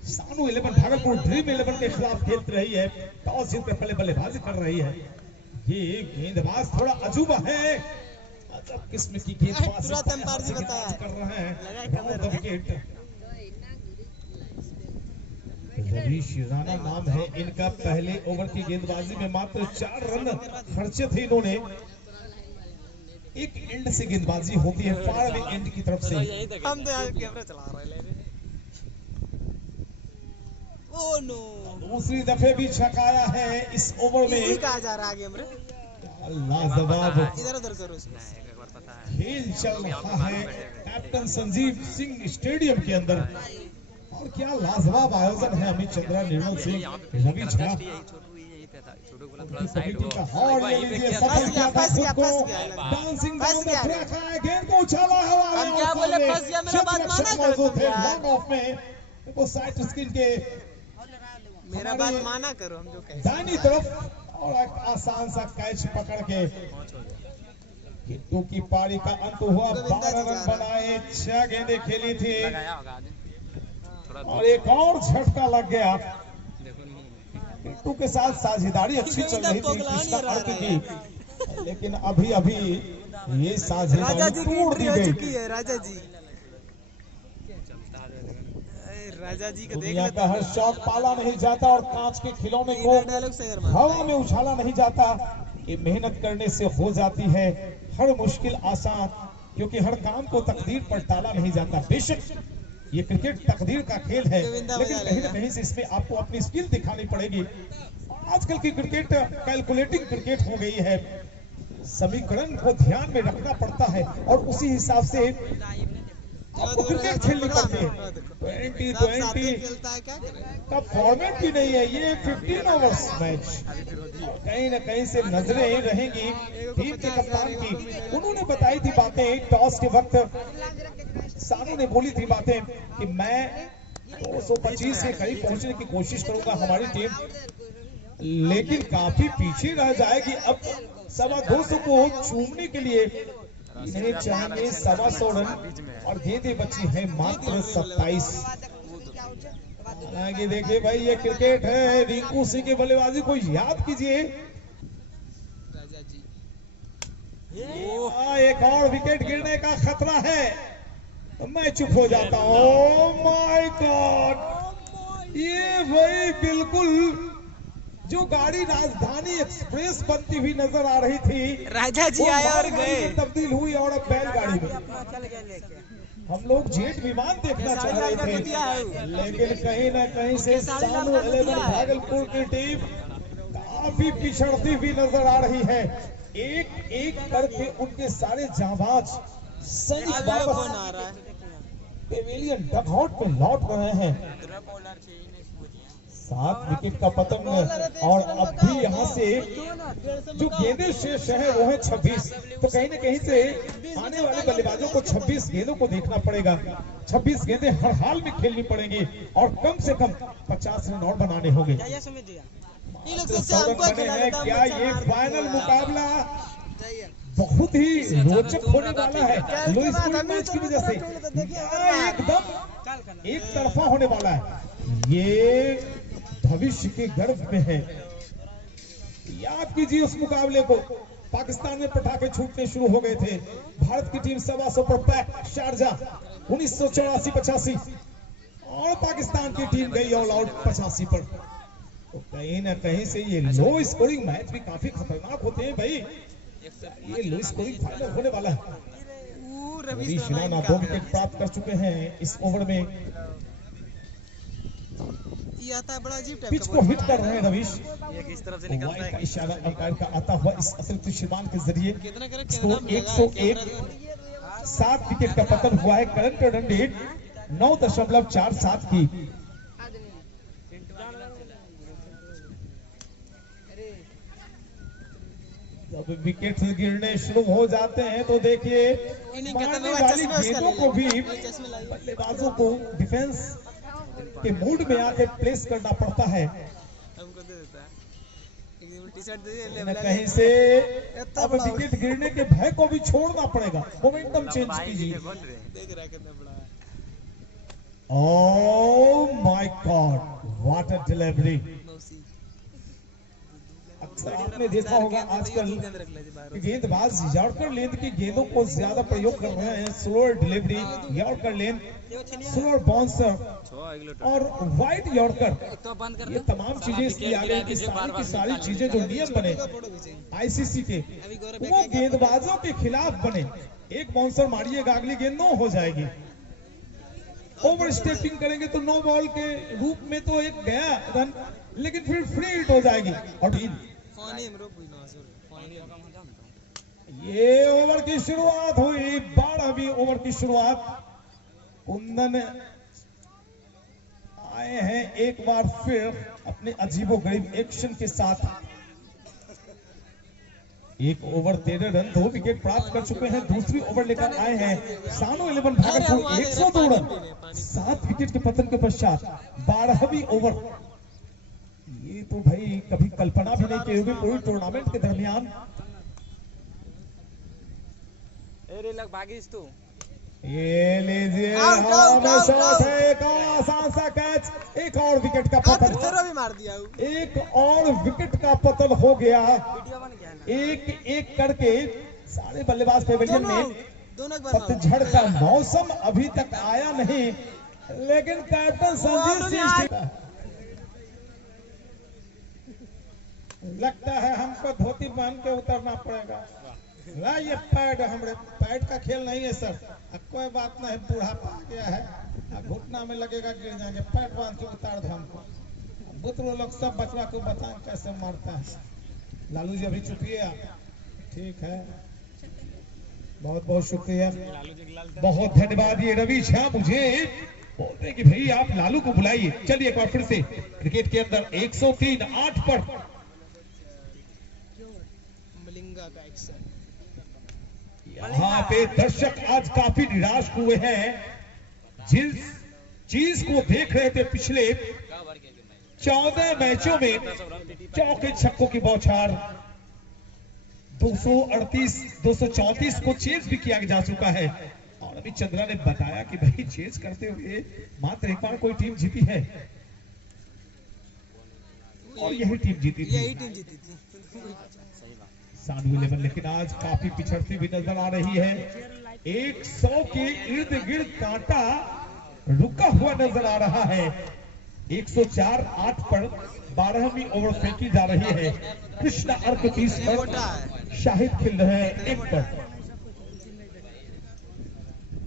सानू 11 भागलपुर ड्रीम 11 के खिलाफ खेल रही है, टॉस जीतकर पहले बल्लेबाजी कर रही है। ये गेंदबाज थोड़ा अजूबा है, अजब किस्म की गेंदबाजी कर रहे हैं। विकेट रवीश राणा नाम है इनका। पहले ओवर की गेंदबाजी में मात्र 4 रन खर्चे थे इन्होंने। एक एंड से गेंदबाजी होती है, फार अवे एंड की तरफ से। हम तो यार कैमरा चला रहे हैं। ओह नो, दूसरी दफे भी छकाया है इस ओवर में। कहा जा रहा है कैमरे, लाजवाब इधर उधर करो उसको। खेल चल रहा है कैप्टन संजीव सिंह स्टेडियम के अंदर, और क्या लाजवाब आयोजन है। अमित चंद्रा, निर्मल सिंह, रवि झा सभी टीम का हॉर्न ले लीजिए, सफल किया था खुद को, डांसिंग डाउन द ट्रैक है, गेंद को उछाला हवा में, हम क्या बोले, फंस गया, मेरा बात माना करो मौजूद थे तुम यार। लॉन्ग ऑफ में, वो साइड स्क्रीन के मेरा बात माना करो, हम जो कहें दाहिनी तरफ और एक आसान सा कैच पकड़ के किट्टू की पारी का अंत हुआ। 12 रन बनाए, 6 गेंदें खेली थी और एक और झटका लग गया। किट्टू के साथ साझेदारी अच्छी चल रही थी कृष्णा अर्क की, लेकिन अभी अभी ये राजा साझेदारी जी की तोड़ दी एंट्री हो गई। चुकी है। राजा जी, राजा जी को देख दुनिया लेते का हर शौक पाला नहीं जाता और कांच के खिलौने को डायलॉग शेयर हवा में उछाला नहीं जाता। ये मेहनत करने से हो जाती है हर मुश्किल आसान, क्योंकि हर काम को तकदीर पर टाला नहीं जाता। बेशक ये क्रिकेट तकदीर का खेल है, लेकिन कहीं ना कहीं से इसमें आपको अपनी स्किल दिखानी पड़ेगी। आजकल की क्रिकेट कैलकुलेटिंग क्रिकेट हो गई है, समीकरण को ध्यान में रखना पड़ता है और उसी हिसाब से आपको क्रिकेट खेलनी पड़ती है। 2020 खेलता है, क्या करें? का फॉर्मेट भी नहीं है, ये 15 ओवर्स मैच। कहीं ना कहीं से नजरें रहेंगी टीम के कप्तान की। उन्होंने बताई थी बातें टॉस के वक्त, सानू ने बोली थी बातें कि मैं 225 के करीब पहुंचने की कोशिश करूंगा हमारी टीम, लेकिन काफी पीछे रह जाएगी। अब 225 को चूमने के लिए इन्हें चाहिए 125 रन और गेंदें बची है मात्र 27। हालांकि देखिए भाई, ये क्रिकेट है, रिंकू सिंह की बल्लेबाजी को याद कीजिए। राजा जी, एक और विकेट गिरने का खतरा है तो मैं चुप हो जाता हूँ। ओह माय गॉड, ये भाई बिल्कुल जो गाड़ी राजधानी एक्सप्रेस बनती हुई नजर आ रही थी, राजा जी वो आए और मालगाड़ी गए। में तब्दील हुई और अब बैलगाड़ी में। हम लोग जेट विमान देखना चाह रहे थे, लेकिन कहीं ना कहीं से सानू 11 भागलपुर की टीम काफी पिछड़ती हुई नजर आ रही है। एक एक करके उनके सारे जांबाज सैनिक कौन वापस आ रहा है? पेविलियन डगआउट में लौट रहे हैं। 7 विकेट का पतन और अब भी यहाँ से जो गेंदें शेष है वो है 26। तो कहीं ना कहीं से आने वाले बल्लेबाजों को 26 गेंदों को देखना पड़ेगा। 26 गेंदें हर हाल में खेलनी पड़ेंगी और कम से कम 50 रन और बनाने होंगे। ये लोग तो सोचते हैं 100 रन हमको बने खिला हैं। देता, क्या हम ये लोग फाइनल मुकाबला जाइए। बहुत ही रोचक होने वाला है लुइस स्कूल मैच की वजह से? एकदम एक तरफा होने वाला है। ये भविष्य के गर्भ में है। याद कीजिए उस मुकाबले को, पाकिस्तान में पटाखे छूटने शुरू हो गए थे। भारत की टीम 125 पर पैक शारजा 1984-85 और पाकिस्तान की टीम गई ऑल आउट 85 पर। तो कहीं ना कहीं से ये लो स्कोरिंग मैच भी काफी खतरनाक होते हैं भाई। ये लो स्कोरिंग फाइनल होने वाला है। रवि शिराना 2 विकेट प्राप्त कर चुके हैं इस ओवर में। ये आता है बड़ा अजीब टाइप पिच का को हिट कर रहे हैं रवीश। ये किस तरफ से वाइड का इशारा अंपायर का आता हुआ इस अतिरिक्त शिमान के जरिए कितना करे स्कोर 101। 7 विकेट का पतन हुआ है। करंट रन रेट 9.47 की। जब विकेट गिरने शुरू हो जाते हैं तो देखिए मारने वाली गेंदों को भी बल्लेबाजों को डिफेंस के मूड में आके प्लेस करना पड़ता है। हमको दे देता है एक टी शर्ट दे दे कहीं न कहीं से अब विकेट गिरने के भय को भी छोड़ना पड़ेगा। मोमेंटम चेंज कीजिए। देख रहा है कितना बड़ा है। Oh my God, what a delivery. मौसी अक्सर आपने देखा होगा आजकल कि गेंदबाज यॉर्कर लेंथ की गेंदों को ज्यादा प्रयोग कर रहे हैं। Slower delivery, yorker length, slower bouncer और वाइड यॉर्कर, ये तमाम चीजें इसलिए आ गई कि सारी की सारी चीजें जो नियम बने आईसीसी के वो गेंदबाजों के खिलाफ बने। एक बाउंसर मारिएगा, अगली गेंद नो हो जाएगी। ओवर स्टेपिंग करेंगे तो नो बॉल के रूप में तो एक गया रन, लेकिन फिर फ्री हिट हो जाएगी। और ये ओवर की शुरुआत हुई, 12वीं ओवर की शुरुआत। कुंदन आए हैं एक बार फिर अपने अजीबोगरीब एक्शन के साथ। एक ओवर 13 रन 2 विकेट प्राप्त कर चुके हैं। दूसरी ओवर लेकर आए हैं सानो 11 भागलपुर 102 रन 7 विकेट के पतन के पश्चात 12वीं ओवर। ये तो भाई कभी कल्पना भी नहीं की होगी पूरी टूर्नामेंट के दरमियान। ये लीजिए शॉट है, एक आसान सा कैच, एक और विकेट का पतन, भी मार दिया एक और विकेट का पतन हो गया। एक एक करके सारे बल्लेबाज पेविलियन में। पतझड़ का मौसम अभी तक आया नहीं, लेकिन कैप्टन संजीव सिंह लगता है हमको धोती पहन के उतरना पड़ेगा। ला ये पैड, हमारे पैड का खेल नहीं है सर। कोई बात नहीं, बुढ़ापा आ गया है, घुटना में लगेगा, गिर जाएंगे, पैड बांध के उतार दो हमको। बुतरू लोग सब बचवा को बताएं कैसे मारता है। लालू जी अभी चुपिए आप, ठीक है, बहुत बहुत शुक्रिया, बहुत धन्यवाद। ये रवि झा मुझे बोलते हैं कि भाई आप लालू को बुलाइए। चलिए एक बार फिर से क्रिकेट के अंदर 103 8 पर मलिंगा का एक्शन। यहाँ पे दर्शक आज काफी निराश हुए हैं। जिस चीज को देख रहे थे पिछले 14 मैचों में चौके छक्कों की बौछार, 238 234 को चेज भी किया जा चुका है। और अभी चंद्रा ने बताया कि भाई चेज करते हुए मात्र एक बार कोई टीम जीती है और यही टीम जीती थी सानू 11। लेकिन आज काफी पिछड़ती भी नजर आ रही है। 100 के इर्द गिर्द कांटा रुका हुआ नजर आ रहा है। 104 8 पर 12वीं ओवर फेंकी जा रही है। कृष्णा अर्क 30 पर, शाहिद खेल रहे हैं 1 पर।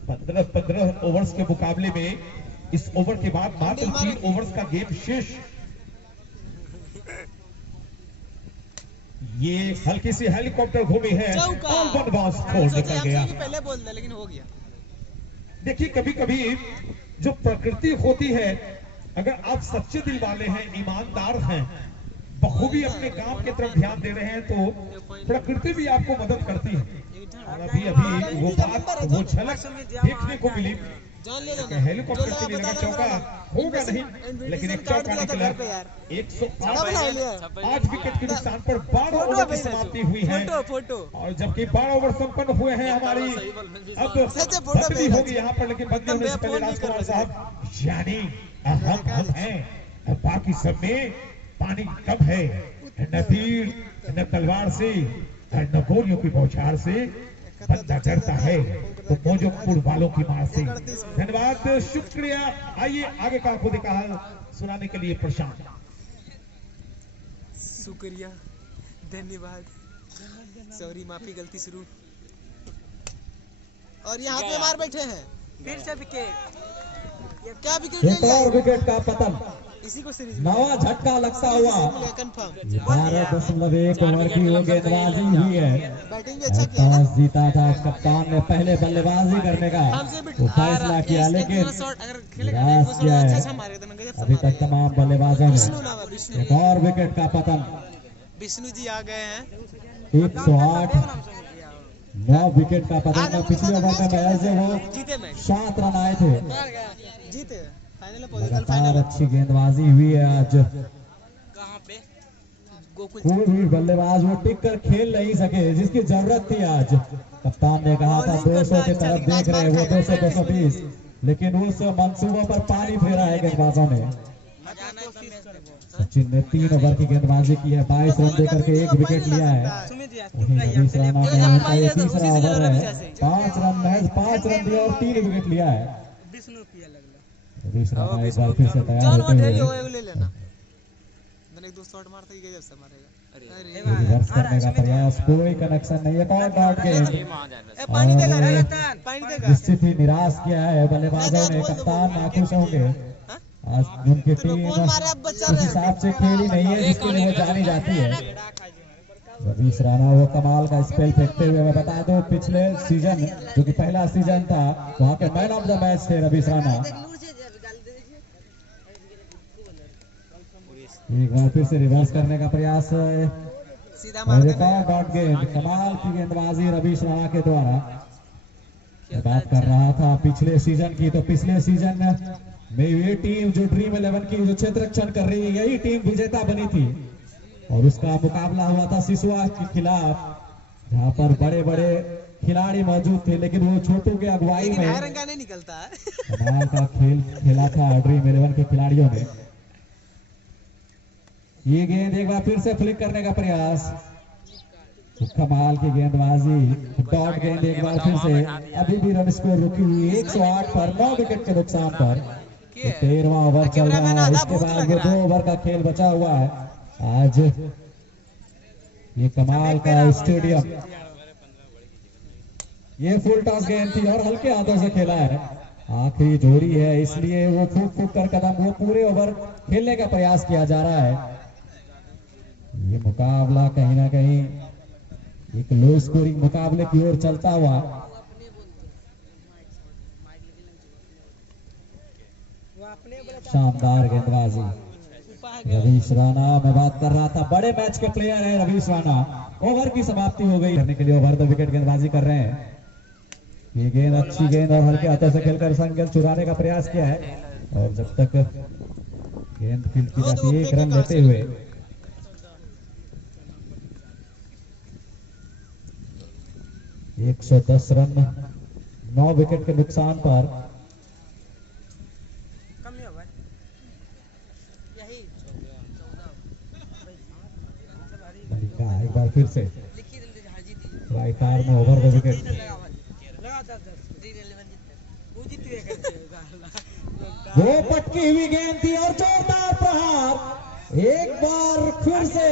15 ओवर्स के मुकाबले में इस ओवर के बाद मात्र 3 ओवर्स का गेम शेष। ये हल्की सी हेलीकॉप्टर घूमी है और वन बॉल स्कोर निकल गया। पहले बोल दे लेकिन हो गया। देखिए कभी कभी जो प्रकृति होती है, अगर आप सच्चे दिल वाले हैं, ईमानदार हैं, बखूबी अपने काम की तरफ ध्यान दे रहे हैं, तो प्रकृति भी आपको मदद करती है। और अभी अभी वो बात, वो झलक देखने को मिली। हेलीकॉप्टर के लिए लगा चौका, होगा नहीं, लेकिन एक चौका निकला। 108 विकेट के नुकसान पर 12 ओवर की समाप्ति हुई है। और जबकि 12 ओवर संपन्न हुए हैं हमारी, अब बदली होगी यहाँ पर, लेकिन बदली होने से पहले राजकुमार साहब, यानी हम हैं, बाकी सब में पानी कम है, न तीर न तलवार से न गोलियों की बौछार से बंदा डरता है तो मौजोपुर वालों की मार से। धन्यवाद, शुक्रिया। आइए आगे का खुद का हाल सुनाने के लिए प्रशांत। शुक्रिया, धन्यवाद, सॉरी, माफी, गलती शुरू। और यहाँ पे मार बैठे हैं फिर से विकेट। क्या विकेट ले लिया? और विकेट का पतन, इसी को सीरीज नवा झटका लगता हुआ। कंफर्म 12.1 ओवर की वो गेंदबाजी हुई है। बैटिंग भी अच्छा किया ना। टॉस जीता था कप्तान ने पहले बल्लेबाजी करने का तो फैसला किया, लेकिन निराश किया है अभी तक तमाम बल्लेबाजों ने। एक और विकेट का पतन। विष्णु जी आ गए हैं। 108 9 विकेट का पतन। पिछले ओवर का मैच है वो जीते मैच, 7 रन आए थे। जीते फाइनल पोजीशन। लगातार अच्छी गेंदबाजी हुई है आज। कहां पे? गोकुल कोई भी बल्लेबाज वो टिक कर खेल नहीं सके जिसकी जरूरत थी आज। कप्तान ने कहा था 200 की तरफ देख रहे वो 200 220, लेकिन उस मंसूबों पर पानी फेरा है गेंदबाजों ने। सचिन ने 3 ओवर की गेंदबाजी की है, 22 रन देकर के 1 विकेट लिया है। रवीश राणा ने उनका ये तीसरा ओवर है, 5 रन महज 5 रन दिए और 3 विकेट लिया है। रवीश राणा एक बार फिर से तैयार होते हुए ले लेना। मैंने 2 शॉट मारता ही गजब से मारेगा। रिवर्स करने का प्रयास, कोई कनेक्शन नहीं है। और डॉट गेंद, पानी देगा राजस्थान, पानी देगा। निश्चित ही निराश किया है बल्लेबाजों ने। कप्तान नाखुश होंगे, आज उनकी टीम उस हिसाब से खेली नहीं है जिसके लिए वो जानी जाती है। रवीश राणा वो कमाल का स्पेल फेंकते हुए, मैं बता दूं पिछले सीजन जो कि पहला सीजन था वहां के मैन ऑफ द मैच थे रवीश राणा। एक बार फिर से रिवर्स करने का प्रयास सीधा और मार एक और डॉट गेंद, कमाल की गेंदबाजी रवीश राणा के द्वारा। मैं बात कर रहा था पिछले सीजन की, तो पिछले सीजन में ये टीम जो ड्रीम 11 की जो क्षेत्र रक्षण कर रही है, यही टीम विजेता बनी थी और उसका मुकाबला हुआ था सिसवा के खिलाफ, जहां पर बड़े बड़े खिलाड़ी मौजूद थे, लेकिन वो छोटू के अगुवाई लेकिन में रंगा नहीं निकलता है। कमाल का खेल खेला था ड्रीम 11 के खिलाड़ियों ने। ये गेंद एक बार फिर से फ्लिक करने का प्रयास, कमाल की गेंदबाजी, डॉट गेंद एक बार फिर से। अभी भी रन स्कोर रुकी हुई 108 पर, 9 विकेट के नुकसान पर। 13वां ओवर चल रहा है, इसके बाद वो 2 ओवर का खेल बचा हुआ है। आज ये कमाल का स्टेडियम, ये फुल टॉस गेंद थी और हल्के हाथों से खेला है। आखिरी जोड़ी है, इसलिए वो फूक फूक कर कदम, वो पूरे ओवर खेलने का प्रयास किया जा रहा है। ये मुकाबला कहीं ना कहीं एक लो स्कोरिंग मुकाबले की ओर चलता हुआ। शानदार गेंदबाजी रवीश राणा, मैं बात कर रहा था बड़े मैच के प्लेयर हैं रवीश राणा। ओवर की समाप्ति हो गई, करने के लिए ओवर 2 विकेट गेंदबाजी कर रहे हैं। ये गेंद अच्छी गेंद और हल्के हाथों से खेलकर संग चुराने का प्रयास किया है और जब तक गेंद फील्ड की जाती है 1 रन लेते हुए। एक 110 रन 9 विकेट के नुकसान पर। मलिंगा एक बार फिर से राइट आर्म में ओवर 2 विकेट। वो पटकी हुई गेंद थी और जोरदार प्रहार, एक बार फिर से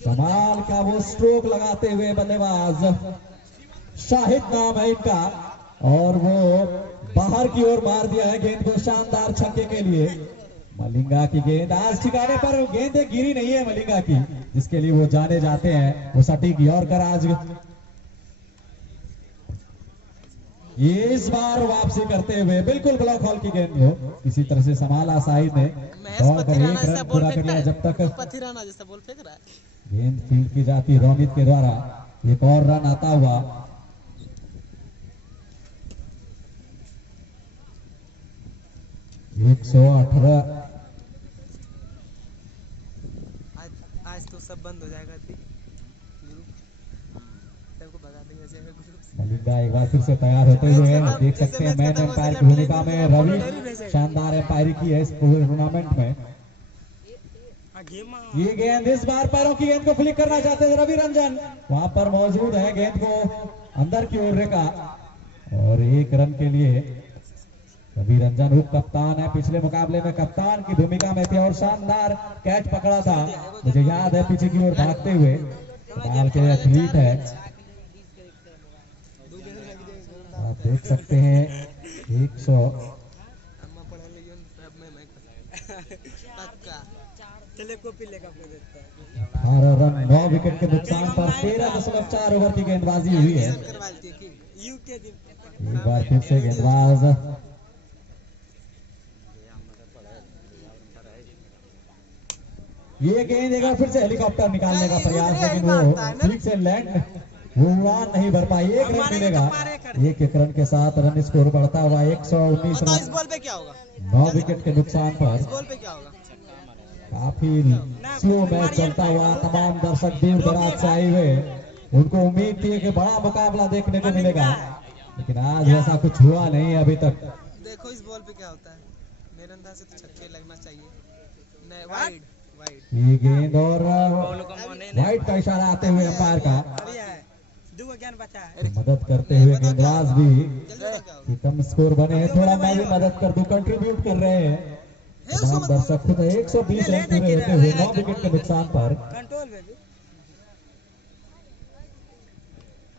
कमाल का वो स्ट्रोक लगाते हुए बल्लेबाज, शाहिद नाम है इनका, और वो बाहर की ओर मार दिया है गेंद को शानदार छक्के के लिए। मलिंगा की गेंद आज ठिकाने पर, गेंद गिरी नहीं है मलिंगा की, जिसके लिए वो जाने जाते हैं, वो सटीक यॉर्कर आज ये इस बार वापसी करते हुए बिल्कुल ब्लॉक हॉल की गेंद को किसी तरह से संभाला शाहिद ने, दौड़कर 1 रन पूरा कर लिया। जब तक पथिराना जैसा बॉल फेंक रहा है, गेंद फील्ड की जाती रोमित के द्वारा, एक और रन आता हुआ। आज तो सब बंद हो जाएगा, सबको भगा देंगे ऐसे ग्रुप। मलिंगा एक बार फिर से तैयार होते हुए देख सकते हैं, मैन एम्पायर की भूमिका में रवि शानदार एम्पायरी की है इस पूरे टूर्नामेंट में। ये गेंद इस बार पैरों की गेंद को फ्लिक करना चाहते थे रवि रंजन, वहां पर मौजूद है, गेंद को अंदर की ओर रेखा और 1 रन के लिए रवि रंजन उप कप्तान है, पिछले मुकाबले में कप्तान की भूमिका में थे और शानदार कैच पकड़ा था, मुझे याद है, पीछे की ओर भागते हुए। कमाल के एथलीट है, आप देख सकते हैं 100 18 रन 9 विकेट के नुकसान पर 13.4 ओवर की गेंदबाजी हुई है। एक बार फिर से गेंदबाज ये गेंद एक बार फिर से हेलीकॉप्टर निकालने का प्रयास, लेकिन वो ठीक से लैंड, वो उड़ान नहीं भर पाई। 1 रन मिलेगा, 1 रन के साथ रन स्कोर बढ़ता हुआ 119 रन। इस बॉल पे क्या होगा? 9 विकेट के नुकसान पर इस बॉल पे क्या होगा? काफी स्लो मैच चलता हुआ, तमाम दर्शक दूर दराज से आए हुए, उनको उम्मीद थी कि बड़ा मुकाबला देखने को मिलेगा, लेकिन आज ऐसा कुछ हुआ नहीं अभी तक। देखो इस बॉल पे क्या होता है, मेरे अंदाज से तो छक्के लगना चाहिए। वाइड वाइड ये गेंद और वाइड का इशारा आते हुए अंपायर का, मदद करते हुए गेंदबाज भी कि कम स्कोर बने हैं, थोड़ा मैं भी मदद कर दूं, कंट्रीब्यूट कर रहे हैं तमाम दर्शक खुद। 120 रन पूरे होते हुए 9 विकेट के नुकसान पर।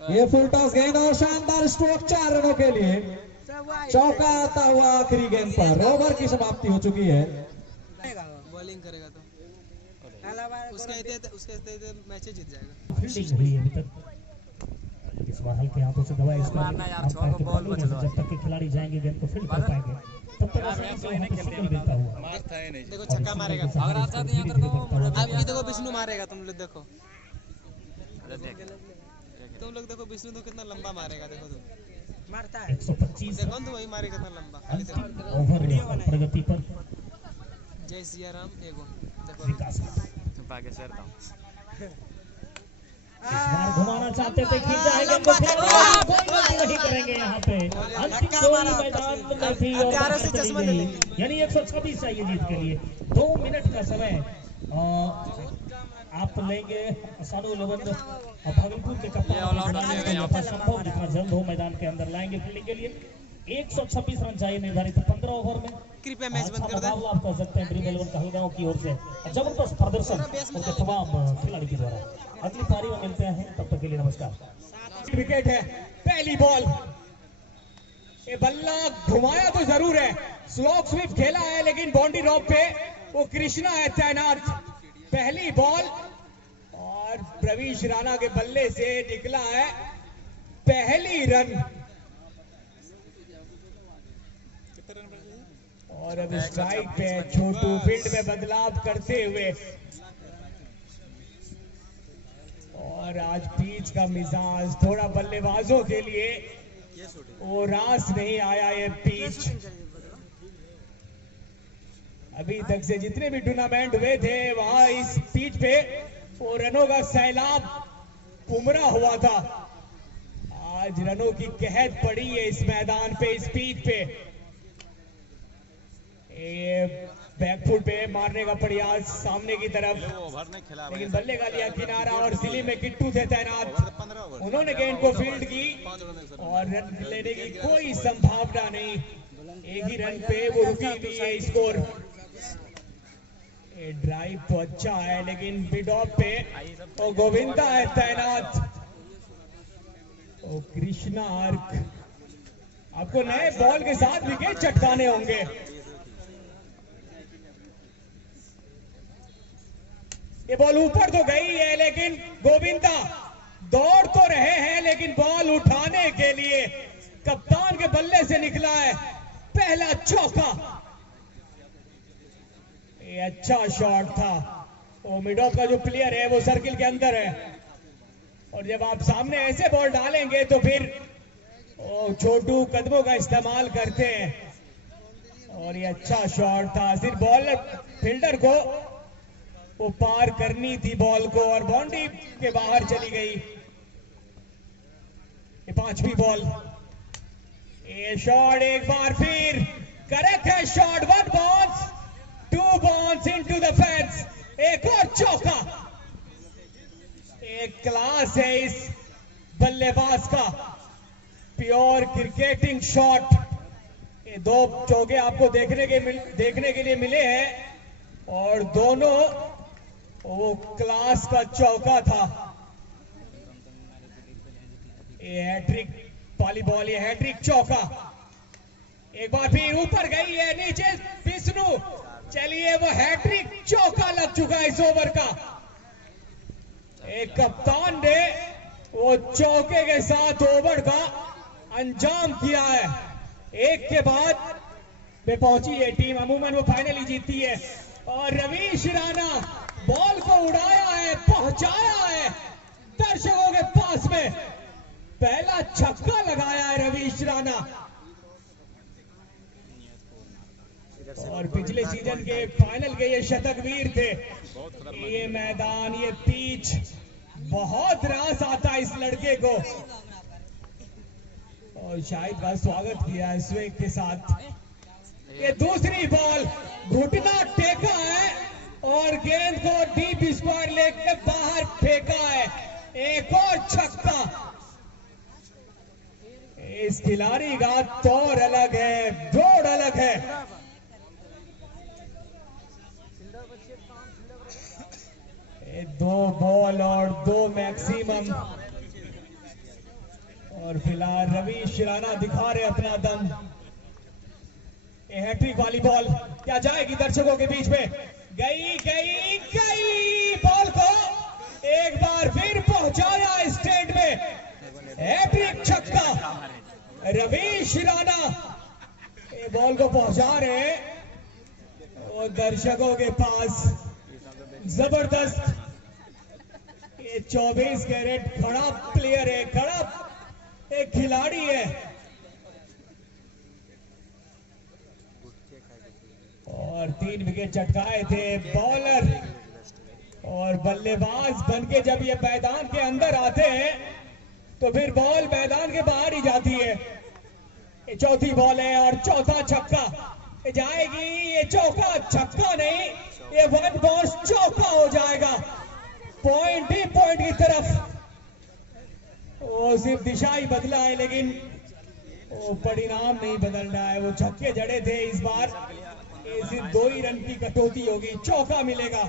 ये फुल टॉस गेंद और शानदार स्ट्रोक 4 रनों के लिए, चौका आता हुआ आखिरी गेंद पर। ओवर की समाप्ति हो चुकी है। बॉलिंग करेगा तो उसके मैच जीत जाएगा। फील्डिंग हुई है अभी तक, बार हल्के हाथों से दबाए इसको मारना यार, आप छक्का पैर के बॉल बलों में बच से रहा जब तक कि खिलाड़ी जाएंगे गेंद को फील्ड कर पाएंगे तब तक आसानी से वहाँ पे सिग्नल मिलता हुआ देखो छक्का मारेगा। अगर आप चाहते हैं अब ये देखो विष्णु मारेगा, तुम लोग देखो, तुम लोग देखो विष्णु तो कितना लंबा मारेगा, देखो तुम मारता है 125 देखो तो वही मारेगा कितना लंबा। खाली देखो। ओवर प्रगति पर जय सिया राम एगो देखो विकास हाँ। इस बार घुमाना चाहते थे, खींचा है गेंद को, कोई गलती नहीं करेंगे यहाँ पे। अंतिम गोली मैदान में भी और बाहर चली गई, यानी 126 चाहिए जीत के लिए। 2 मिनट का समय आप लेंगे सानू लवंद भागलपुर के कप्तान संभव जितना जल्द हो मैदान के अंदर लाएंगे फील्डिंग के लिए। 126 रन चाहिए निर्धारित 15 ओवर में। कृपया मैच बंद कर दे। मुकाबला आप कर सकते हैं ड्रीम 11 कहलगांव की ओर से। जबरदस्त प्रदर्शन उनके तमाम खिलाड़ी के द्वारा। अगली पारी में मिलते हैं, तब तक के लिए नमस्कार। विकेट है, पहली बॉल। ये बल्ला घुमाया तो जरूर है, स्लॉग स्विप खेला है, लेकिन बाउंड्री रॉप पे वो कृष्णा है तैनात। पहली बॉल और प्रवीश राणा के बल्ले से निकला है पहली रन। और अब स्ट्राइक पे छोटू फील्ड में बदलाव करते हुए, और आज पिच का मिजाज थोड़ा बल्लेबाजों के लिए वो रास नहीं आया। ये पिच अभी तक से जितने भी टूर्नामेंट हुए थे वहां इस पिच पे वो रनों का सैलाब उमड़ा हुआ था। आज रनों की कहत पड़ी है इस मैदान पे, इस पिच पे। ये बैकफुट पे मारने का प्रयास सामने की तरफ, लेकिन बल्ले का लिया किनारा और सिली में किट्टू थे तैनात। उन्होंने गेंद को फील्ड की और रन लेने की कोई संभावना नहीं। एक ही रन पे वो रुकी हुई है स्कोर। ड्राइव तो अच्छा है, लेकिन मिड ऑफ पे वो गोविंदा है तैनात। ओ कृष्णा अर्क, आपको नए बॉल के साथ विकेट चटकाने होंगे। ये बॉल ऊपर तो गई है, लेकिन गोविंदा दौड़ तो रहे हैं, लेकिन बॉल उठाने के लिए कप्तान के बल्ले से निकला है पहला चौका। ये अच्छा शॉट था। वो मिड ऑफ का जो प्लेयर है वो सर्किल के अंदर है, और जब आप सामने ऐसे बॉल डालेंगे तो फिर छोटू कदमों का इस्तेमाल करते हैं। और ये अच्छा शॉट था, सिर्फ बॉलर फील्डर को वो पार करनी थी बॉल को, और बाउंड्री के बाहर चली गई। ये 5वीं बॉल। ये शॉट एक बार फिर करेक्ट है shot. 1 bounce, 2 bounce into the fence. एक और चौका। एक क्लास है इस बल्लेबाज का, प्योर क्रिकेटिंग शॉट। ये 2 चौके आपको देखने के लिए मिले हैं, और दोनों वो क्लास का चौका था। ये हैट्रिक वाली बॉल, ये हैट्रिक चौका। एक बार फिर ऊपर गई है, नीचे विष्णु। चलिए, वो हैट्रिक चौका लग चुका है इस ओवर का। एक कप्तान ने वो चौके के साथ ओवर का अंजाम किया है। एक के बाद पे पहुंची है टीम, अमूमन वो फाइनल ही जीतती है। और रवीश राणा बॉल को उड़ाया है, पहुंचाया है दर्शकों के पास में। पहला छक्का लगाया है रवीश राणा। और पिछले सीजन के फाइनल के ये शतकवीर थे। ये मैदान, ये पिच बहुत रास आता है इस लड़के को, और शाहिद का स्वागत किया है स्वेग के साथ। ये दूसरी बॉल, घुटना टेका है और गेंद को डीप स्क्वायर लेग के बाहर फेंका है। एक और छक्का। इस खिलाड़ी का तौर अलग है, दौड़ अलग है। ये 2 बॉल और 2 मैक्सिमम, और फिलहाल रवीश राणा दिखा रहे अपना दम। हैट्रिक वाली बॉल क्या जाएगी दर्शकों के बीच में? गई गई गई। बॉल को एक बार फिर पहुंचाया स्टैंड में। हैट्रिक छक्का रवीश राणा ये बॉल को पहुंचा रहे हैं और दर्शकों के पास जबरदस्त। ये 24 कैरेट खड़ा प्लेयर है, खड़ा एक खिलाड़ी है और 3 विकेट चटकाए थे। बॉलर और बल्लेबाज बनके जब ये मैदान के अंदर आते हैं तो फिर बॉल मैदान के बाहर ही जाती है। ये चौथी बॉल है और चौथा छक्का जाएगी। ये चौका छक्का नहीं, ये वन बॉल चौका हो जाएगा। पॉइंट ही पॉइंट की तरफ, वो सिर्फ दिशा ही बदला है लेकिन वो परिणाम नहीं बदल रहा है। वो छक्के जड़े थे, इस बार ये सिर्फ 2 ही रन की कटौती होगी, चौका मिलेगा।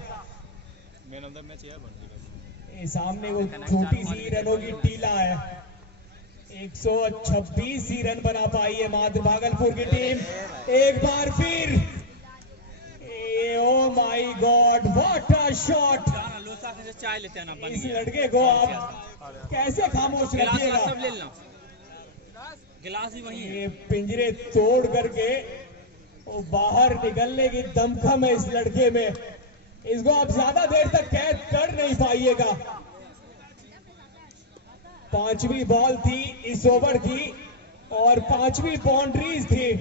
ये सामने वो छोटी सी रनों की टीला है। 126 ही रन बना पाई है मात्र भागलपुर की टीम। एक बार फिर oh my God, what a shot. इस लड़के को आप कैसे खामोश रखिएगा। ये पिंजरे तोड़ करके वो बाहर निकलने की दमखम है इस लड़के में। इसको आप ज्यादा देर तक कैद कर नहीं पाइएगा। 5वीं बॉल थी इस ओवर की और 5वीं बाउंड्रीज थी।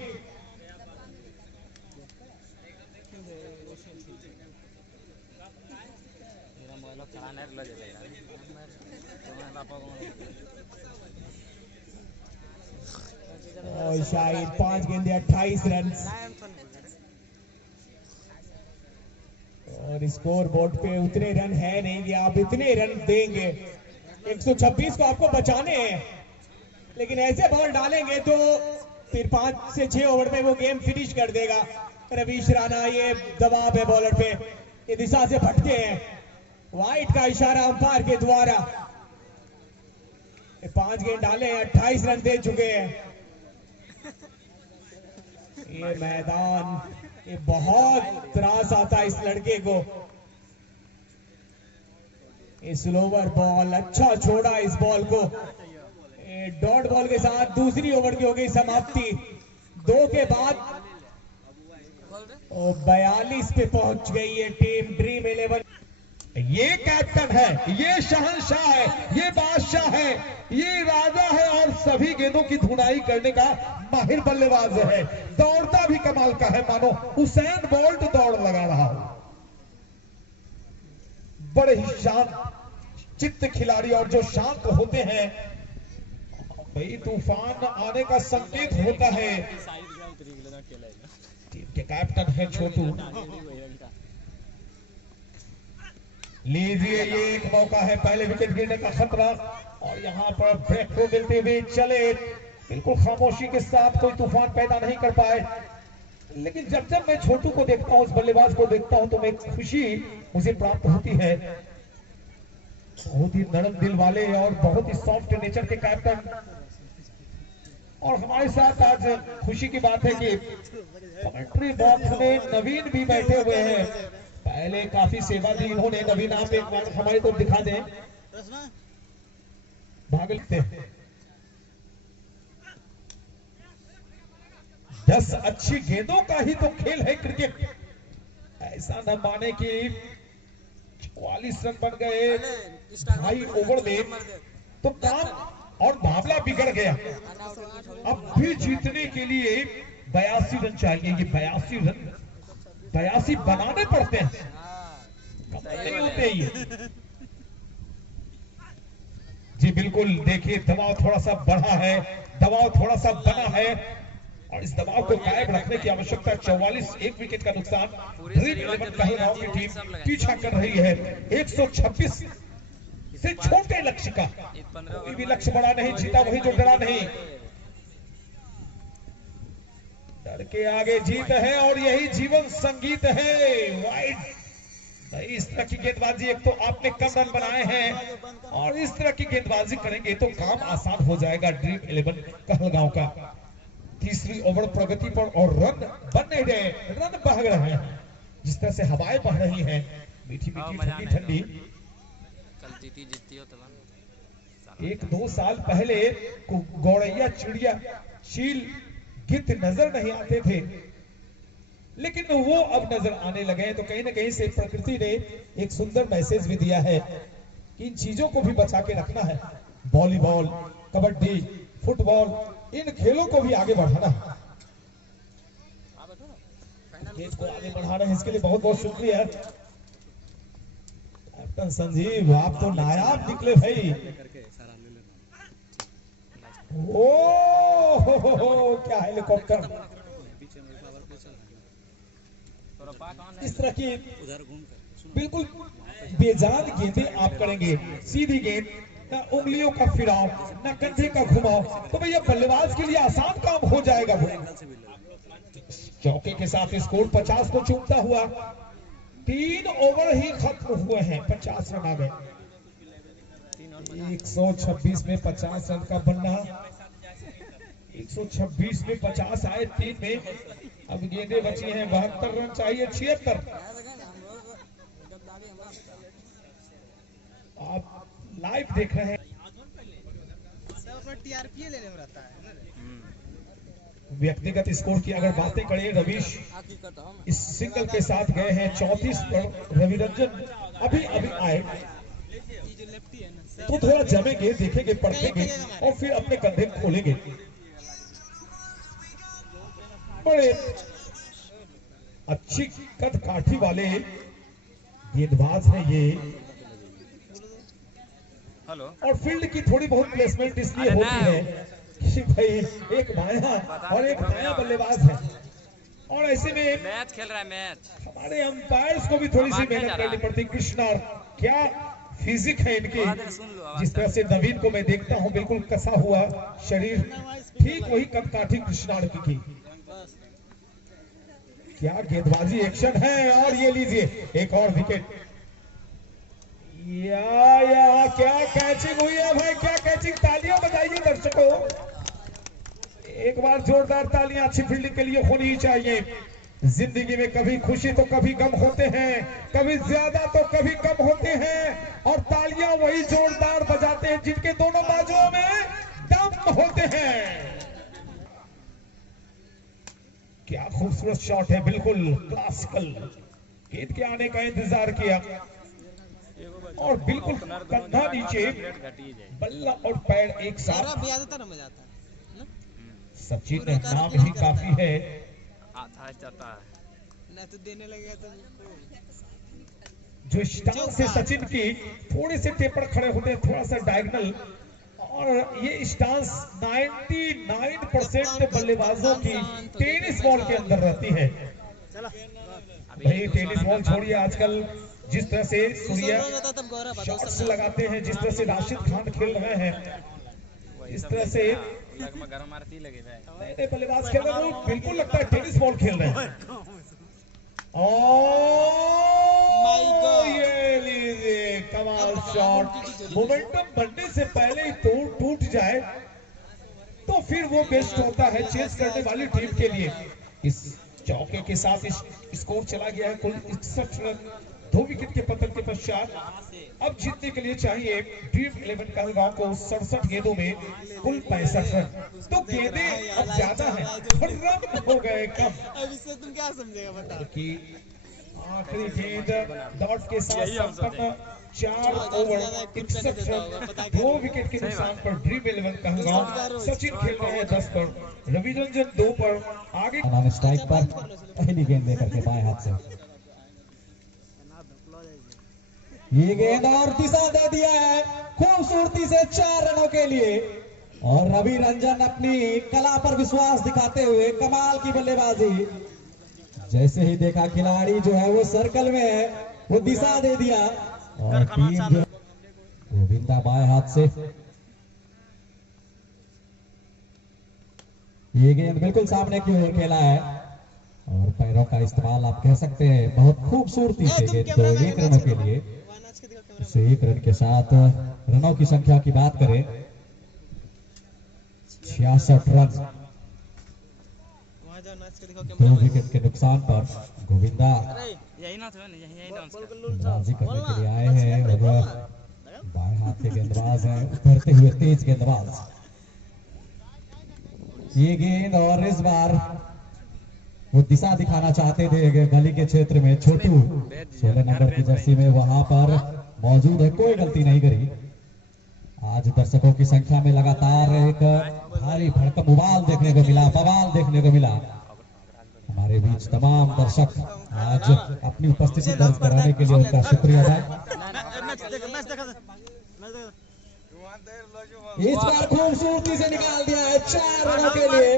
और शायद 5 गेंदे 28 रन और स्कोर बोर्ड पे उतने रन है नहीं कि आप इतने रन देंगे। 126 को आपको बचाने हैं लेकिन ऐसे बॉल डालेंगे तो फिर 5 से 6 ओवर में वो गेम फिनिश कर देगा। रवीश राणा, ये दबाव है बॉलर पे, ये दिशा से भटके हैं। वाइट का इशारा अंपायर के द्वारा। 5 गेंद डाले, 28 रन दे चुके हैं। ये मैदान, ये बहुत त्रास आता है इस लड़के को। ये स्लोवर बॉल अच्छा छोड़ा इस बॉल को। डॉट बॉल के साथ दूसरी ओवर की हो गई समाप्ति। 2 के बाद 42 पे पहुंच गई है टीम ड्रीम 11। ये कैप्टन है, ये शहंशाह है, ये बादशाह है, ये राजा है और सभी गेंदों की धुनाई करने का माहिर बल्लेबाज है। दौड़ता भी कमाल का है, मानो हुसैन बोल्ट दौड़ लगा रहा हो। बड़े ही शांत चित्त खिलाड़ी और जो शांत होते हैं भाई, तूफान आने का संकेत होता है। टीम के कैप्टन है छोटू। लीजिए, ये एक मौका है, पहले विकेट गिरने का खतरा और यहाँ पर ब्रेक को मिलते हुए चले। बिल्कुल खामोशी के साथ, कोई तूफान पैदा नहीं कर पाए। लेकिन जब जब मैं छोटू को देखता हूँ, उस बल्लेबाज को देखता हूँ, तो एक खुशी मुझे प्राप्त होती है। बहुत ही नरम दिल वाले और बहुत ही सॉफ्ट नेचर के कैप्टन। और हमारे साथ आज खुशी की बात है कि कमेंट्री बॉक्स में नवीन भी बैठे हुए हैं। पहले काफी सेवा दी इन्होंने। नवीन, आप एक बार हमारे को दिखा दें। भाग लेते हैं। 10 अच्छी गेंदों का ही तो खेल है क्रिकेट। ऐसा न माने कि 44 रन बन गए 2.5 ओवर में तो काम और मामला बिगड़ गया। अब भी जीतने के लिए 82 रन चाहिए। ये 82 रन 82 बनाने पड़ते हैं, कम नहीं होते ये। जी बिल्कुल, देखिए दबाव थोड़ा सा बढ़ा है, दबाव थोड़ा सा बना है और इस दबाव को कायम रखने की आवश्यकता। 44, 1 विकेट का नुकसान। ड्रीम 11 कहलगांव की टीम पीछा कर रही है 126 से छोटे लक्ष्य का। कोई भी लक्ष्य बड़ा नहीं, जीता वही जो डरा नहीं। डर के आगे जीत है और यही जीवन संगीत है। वाइड इस तरह की गेंदबाजी, एक तो आपने कम रन बनाए हैं और इस तरह की गेंदबाजी करेंगे तो काम आसान हो जाएगा ड्रीम 11 कहलगांव का। तीसरी ओवर प्रगति पर और रन बन नहीं रहे, रन बह रहे हैं। जिस तरह से हवाएं बह रही हैं, मीठी मीठी ठंडी ठंडी। एक दो साल पहले गौड़ैया, चिड़िया, चील, गिद्ध नजर नहीं आते थे, लेकिन वो अब नजर आने लगे हैं। तो कहीं ना कहीं से प्रकृति ने एक सुंदर मैसेज भी दिया है कि इन चीजों को भी बचा के रखना है। वॉलीबॉल, कबड्डी, फुटबॉल, इन खेलों को भी आगे बढ़ाना है। खेल को आगे बढ़ा रहे हैं, इसके लिए बहुत बहुत शुक्रिया। कैप्टन संजीव, आप तो नायाब निकले भाई। ओ क्या हेलीकॉप्टर, इस तरह की बिल्कुल बेजान गेंदें आप करेंगे, सीधी गेंद, ना उंगलियों का फिराव, ना कंधे का घुमाव, तो भैया बल्लेबाज के लिए आसान काम हो जाएगा। वो चौके के साथ स्कोर 50 को चूमता हुआ 3 ओवर ही खत्म हुए हैं, 50 रन आ गए। 126 में 50 रन का बनना, 126 में 50 आए 3 में, अब गेंदें बची हैं 72 रन चाहिए 76। आप लाइव देख रहे हैं, टीआरपी लेने में रहता है। व्यक्तिगत स्कोर की अगर बातें करें, रवीश इस सिंगल के साथ गए हैं 34 पर, रविरंजन अभी अभी आए, तो थोड़ा जमेंगे, देखेंगे, परखेंगे और फिर अपने कंधे खोलेंगे। बड़े अच्छी कद काठी वाले गेंदबाज हैं ये, और फील्ड की थोड़ी बहुत प्लेसमेंट इसलिए होती है कि भाई एक बायां और एक दायां बल्लेबाज है, और ऐसे में मैच खेल रहा है मैच। हमारे अंपायर्स को भी थोड़ी सी मेहनत करनी पड़ती। कृष्णा, क्या फिजिक है इनकी, जिस तरह से नवीन को मैं देखता हूं, बिल्कुल कसा हुआ शरीर, ठीक वही कदकाठी कृष्णाड़ की। क्या गेंदबाजी एक्शन है, और ये लीजिए एक और विकेट। या क्या कैचिंग हुई है भाई, क्या कैचिंग, तालियां बजाइए दर्शकों, एक बार जोरदार तालियां अच्छी फील्डिंग के लिए होनी ही चाहिए। जिंदगी में कभी खुशी तो कभी गम होते हैं, कभी ज्यादा तो कभी कम होते हैं, और तालियां वही जोरदार बजाते हैं जिनके दोनों बाजुओं में दम होते हैं। क्या खूबसूरत शॉट है, बिल्कुल क्लासिकल। गेंद के आने का इंतजार किया और बिल्कुल कंधा नीचे, बल्ला और पैर एक साथ। सचिन नाम ही काफी है, ना तो देने लगेगा तो जो स्टांस से सचिन की थोड़े से टेपर खड़े होते हैं, थोड़ा सा डायगोनल, और ये स्टांस 99% बल्लेबाजों की टेनिस बॉल के अंदर रहती है। भाई टेनिस बॉल छोड़िए, आजकल जिस तरह से सूर्या शॉट्स लगाते हैं, जिस तरह से राशिद खान खेल रहे हैं, इस तरह से नए बल्लेबाज खेल रहे हैं, बिल्कुल लगता है टेनिस बॉल खेल रहे हैं। और ये लीजिए कमाल शॉट, मोमेंटम बनने से पहले ही टूट जाए तो फिर वो बेस्ट होता है चेस करने वाली टीम के लिए। इस चौके के साथ स्कोर चला गया है कुल 61 रन, 2 विकेट के पतन के पश्चात। अब जीतने के लिए चाहिए ड्रीम 11 कहलगांव को 67 गेंदों में कुल 65 रन। तो गेंदें अब ज्यादा हैं, रन हो गए कम। अब इससे तुम क्या समझेगा बता कि आखिरी गेंद डॉट के साथ संपन्न, 4 ओवर 61 रन, 2 विकेट के नुकसान पर ड्रीम 11 कहलगांव। सचिन खेल रहे हैं 10 पर, रविरंजन 2 पर। आगे स्ट्राइक पर पहली गेंद लेकर के बाएं हाथ से ये गेंद और दिशा दे दिया है खूबसूरती से 4 रनों के लिए, और रवि रंजन अपनी कला पर विश्वास दिखाते हुए कमाल की बल्लेबाजी। जैसे ही देखा खिलाड़ी जो है वो सर्कल में है, वो दिशा दे दिया, और टीम जो गोविंदा बाएं हाथ से ये गेंद बिल्कुल सामने की ओर खेला है, और पैरों का इस्तेमाल आप कह सकते हैं बहुत खूबसूरती से गेंद को 1 रनों के लिए। 1 रन के साथ रनों की संख्या की बात करें 66 रन, 2 विकेट के नुकसान पर गोविंदा यही ना था, यही डांस बाजी करने के लिए आए हैं, और बाएं हाथ के गेंदबाज हैं, उभरते हुए तेज गेंदबाज। ये गेंद और इस बार वो दिशा दिखाना चाहते थे गली के क्षेत्र में, छोटू 16 नंबर की जर्सी में वहां पर मौजूद है, कोई गलती नहीं करी। आज दर्शकों की संख्या में लगातार एक भारी भड़कम उबाल देखने को मिला, बवाल देखने को मिला। हमारे बीच तमाम दर्शक आज अपनी उपस्थिति दर्ज कराने के लिए उनका शुक्रिया अदा। इस बार खूबसूरती से निकाल दिया है 4 रनों के लिए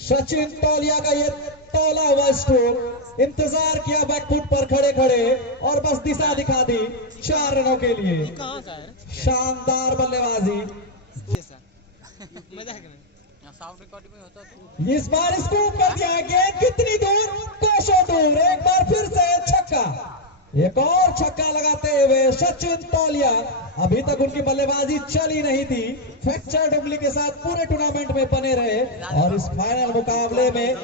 सचिन तौलिया का ये तौला हुआ स्ट्रोक। इंतजार किया बैकफुट पर खड़े खड़े और बस दिशा दिखा दी 4 रनों के लिए। शानदार बल्लेबाजी। इस बार स्कूप कर दिया गेंद कितनी दूर, कोसों दूर। एक बार फिर से छक्का, एक और छक्का लगाते हुए सचिन तौलिया। अभी तक उनकी बल्लेबाजी चली नहीं थी, फ्रैक्चर्ड उंगली के साथ पूरे टूर्नामेंट में बने रहे और इस फाइनल मुकाबले में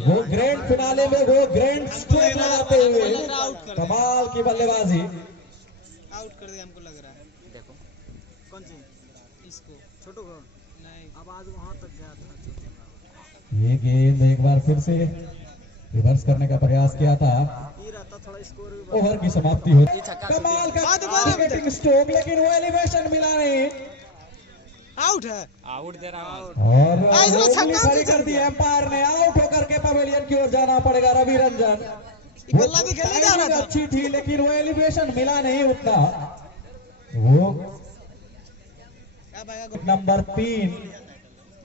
वो ग्रैंड फिनाले में वो ग्रैंड स्ट्रोक लगाते हुए कमाल की बल्लेबाजी। आउट कर दिया हमको लग रहा है। देखो कौन सी इसको छोटू को नहीं, अब आज वहां तक गया था। ये गेंद एक बार फिर से रिवर्स करने का प्रयास किया था, ओवर की समाप्ति हो। कमाल का विकेटिंग स्ट्रोक, लेकिन वो एलिवेशन मिला नहीं। आउट है, आउट दे रहा हूं। और उंगली खड़ी कर दी एम्पायर ने, आउट होकर के पवेलियन की ओर जाना पड़ेगा रवि रंजन। वो टाइमिंग अच्छी थी लेकिन वो एलिवेशन मिला नहीं उतना। वो नंबर 3।